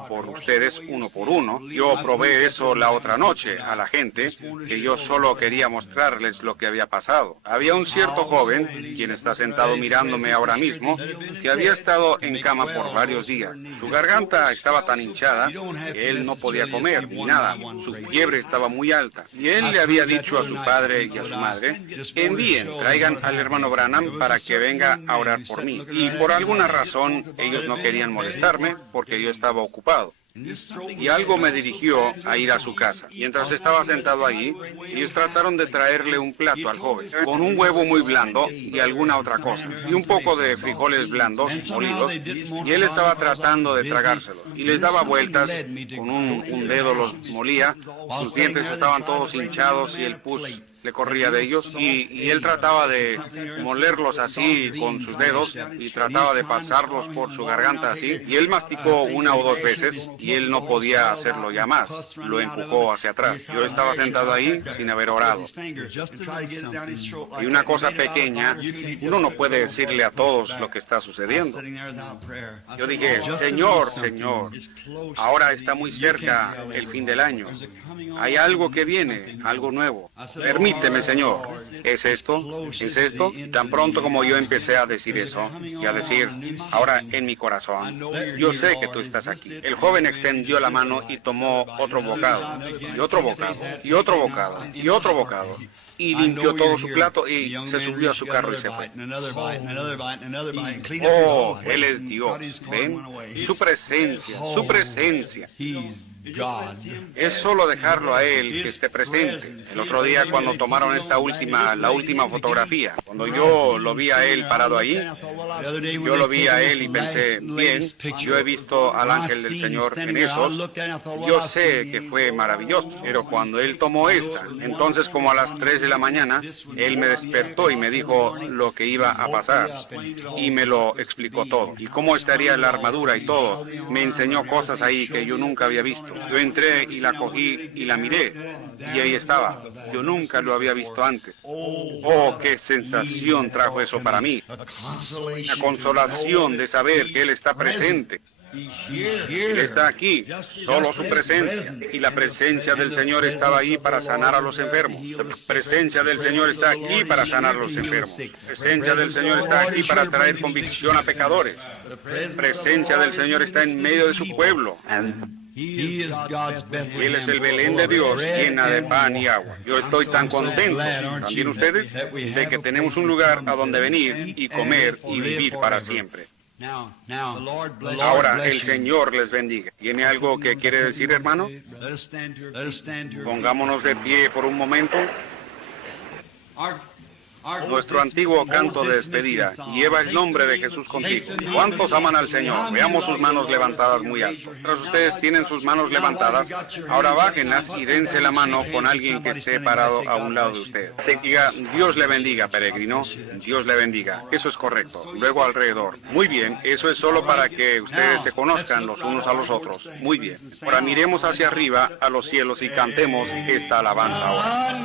por ustedes uno por uno. Yo probé eso la otra noche a la gente, que yo solo quería mostrarles lo que había pasado. Había un cierto joven, quien está sentado mirándome ahora mismo, que había estado en cama por varios días. Su garganta estaba tan hinchada que él no podía comer ni nada. Su fiebre estaba muy alta. Y él le había dicho a su padre y a su madre, traigan al hermano Branham para que venga a orar por mí. Y por alguna razón ellos no querían molestarme porque yo estaba ocupado. Y algo me dirigió a ir a su casa. Mientras estaba sentado allí, ellos trataron de traerle un plato al joven, con un huevo muy blando y alguna otra cosa, y un poco de frijoles blandos molidos, y él estaba tratando de tragárselo, y les daba vueltas, con un dedo los molía, sus dientes estaban todos hinchados y el pus le corría de ellos, y él trataba de molerlos así con sus dedos y trataba de pasarlos por su garganta así, y él masticó una o dos veces y él no podía hacerlo ya más, lo empujó hacia atrás. Yo estaba sentado ahí sin haber orado. Y una cosa pequeña, uno no puede decirle a todos lo que está sucediendo. Yo dije, Señor, ahora está muy cerca el fin del año. Hay algo que viene, algo nuevo. Permíteme, Señor. ¿Es esto? ¿Es esto? Tan pronto como yo empecé a decir eso, y a decir, ahora en mi corazón, yo sé que tú estás aquí. El joven extendió la mano y tomó otro bocado, y otro bocado, y otro bocado, y otro bocado. Y limpió todo su plato y se subió a su carro y se fue. Oh, Él es Dios. ¿Ven? Su presencia, su presencia. Es solo dejarlo a Él que esté presente. El otro día cuando tomaron la última fotografía, cuando yo lo vi a Él parado allí, yo lo vi a Él y pensé, bien, yo he visto al ángel del Señor en esos, yo sé que fue maravilloso, pero cuando Él tomó esta, entonces como a las 3 de la mañana, Él me despertó y me dijo lo que iba a pasar, y me lo explicó todo, y cómo estaría la armadura y todo, me enseñó cosas ahí que yo nunca había visto. Yo entré y la cogí y la miré, y ahí estaba. Yo nunca lo había visto antes. Oh, qué sensación trajo eso para mí. La consolación de saber que Él está presente. Él está aquí, solo su presencia. Y la presencia del Señor estaba ahí para sanar a los enfermos. La presencia del Señor está aquí para sanar a los enfermos. La presencia del Señor está aquí para traer convicción a pecadores. La presencia del Señor está en medio de su pueblo. Él es el Belén de Dios, llena de pan y agua. Yo estoy tan contento, ¿también ustedes?, de que tenemos un lugar a donde venir y comer y vivir para siempre. Ahora el Señor les bendiga. ¿Tiene algo que quiere decir, hermano? Pongámonos de pie por un momento. Nuestro antiguo canto de despedida lleva el nombre de Jesús contigo. ¿Cuántos aman al Señor? Veamos sus manos levantadas muy alto. Mientras ustedes tienen sus manos levantadas, ahora bájenlas y dense la mano con alguien que esté parado a un lado de usted. Diga, Dios le bendiga, peregrino. Dios le bendiga. Eso es correcto. Luego alrededor. Muy bien. Eso es solo para que ustedes se conozcan los unos a los otros. Muy bien. Ahora miremos hacia arriba a los cielos y cantemos esta alabanza ahora.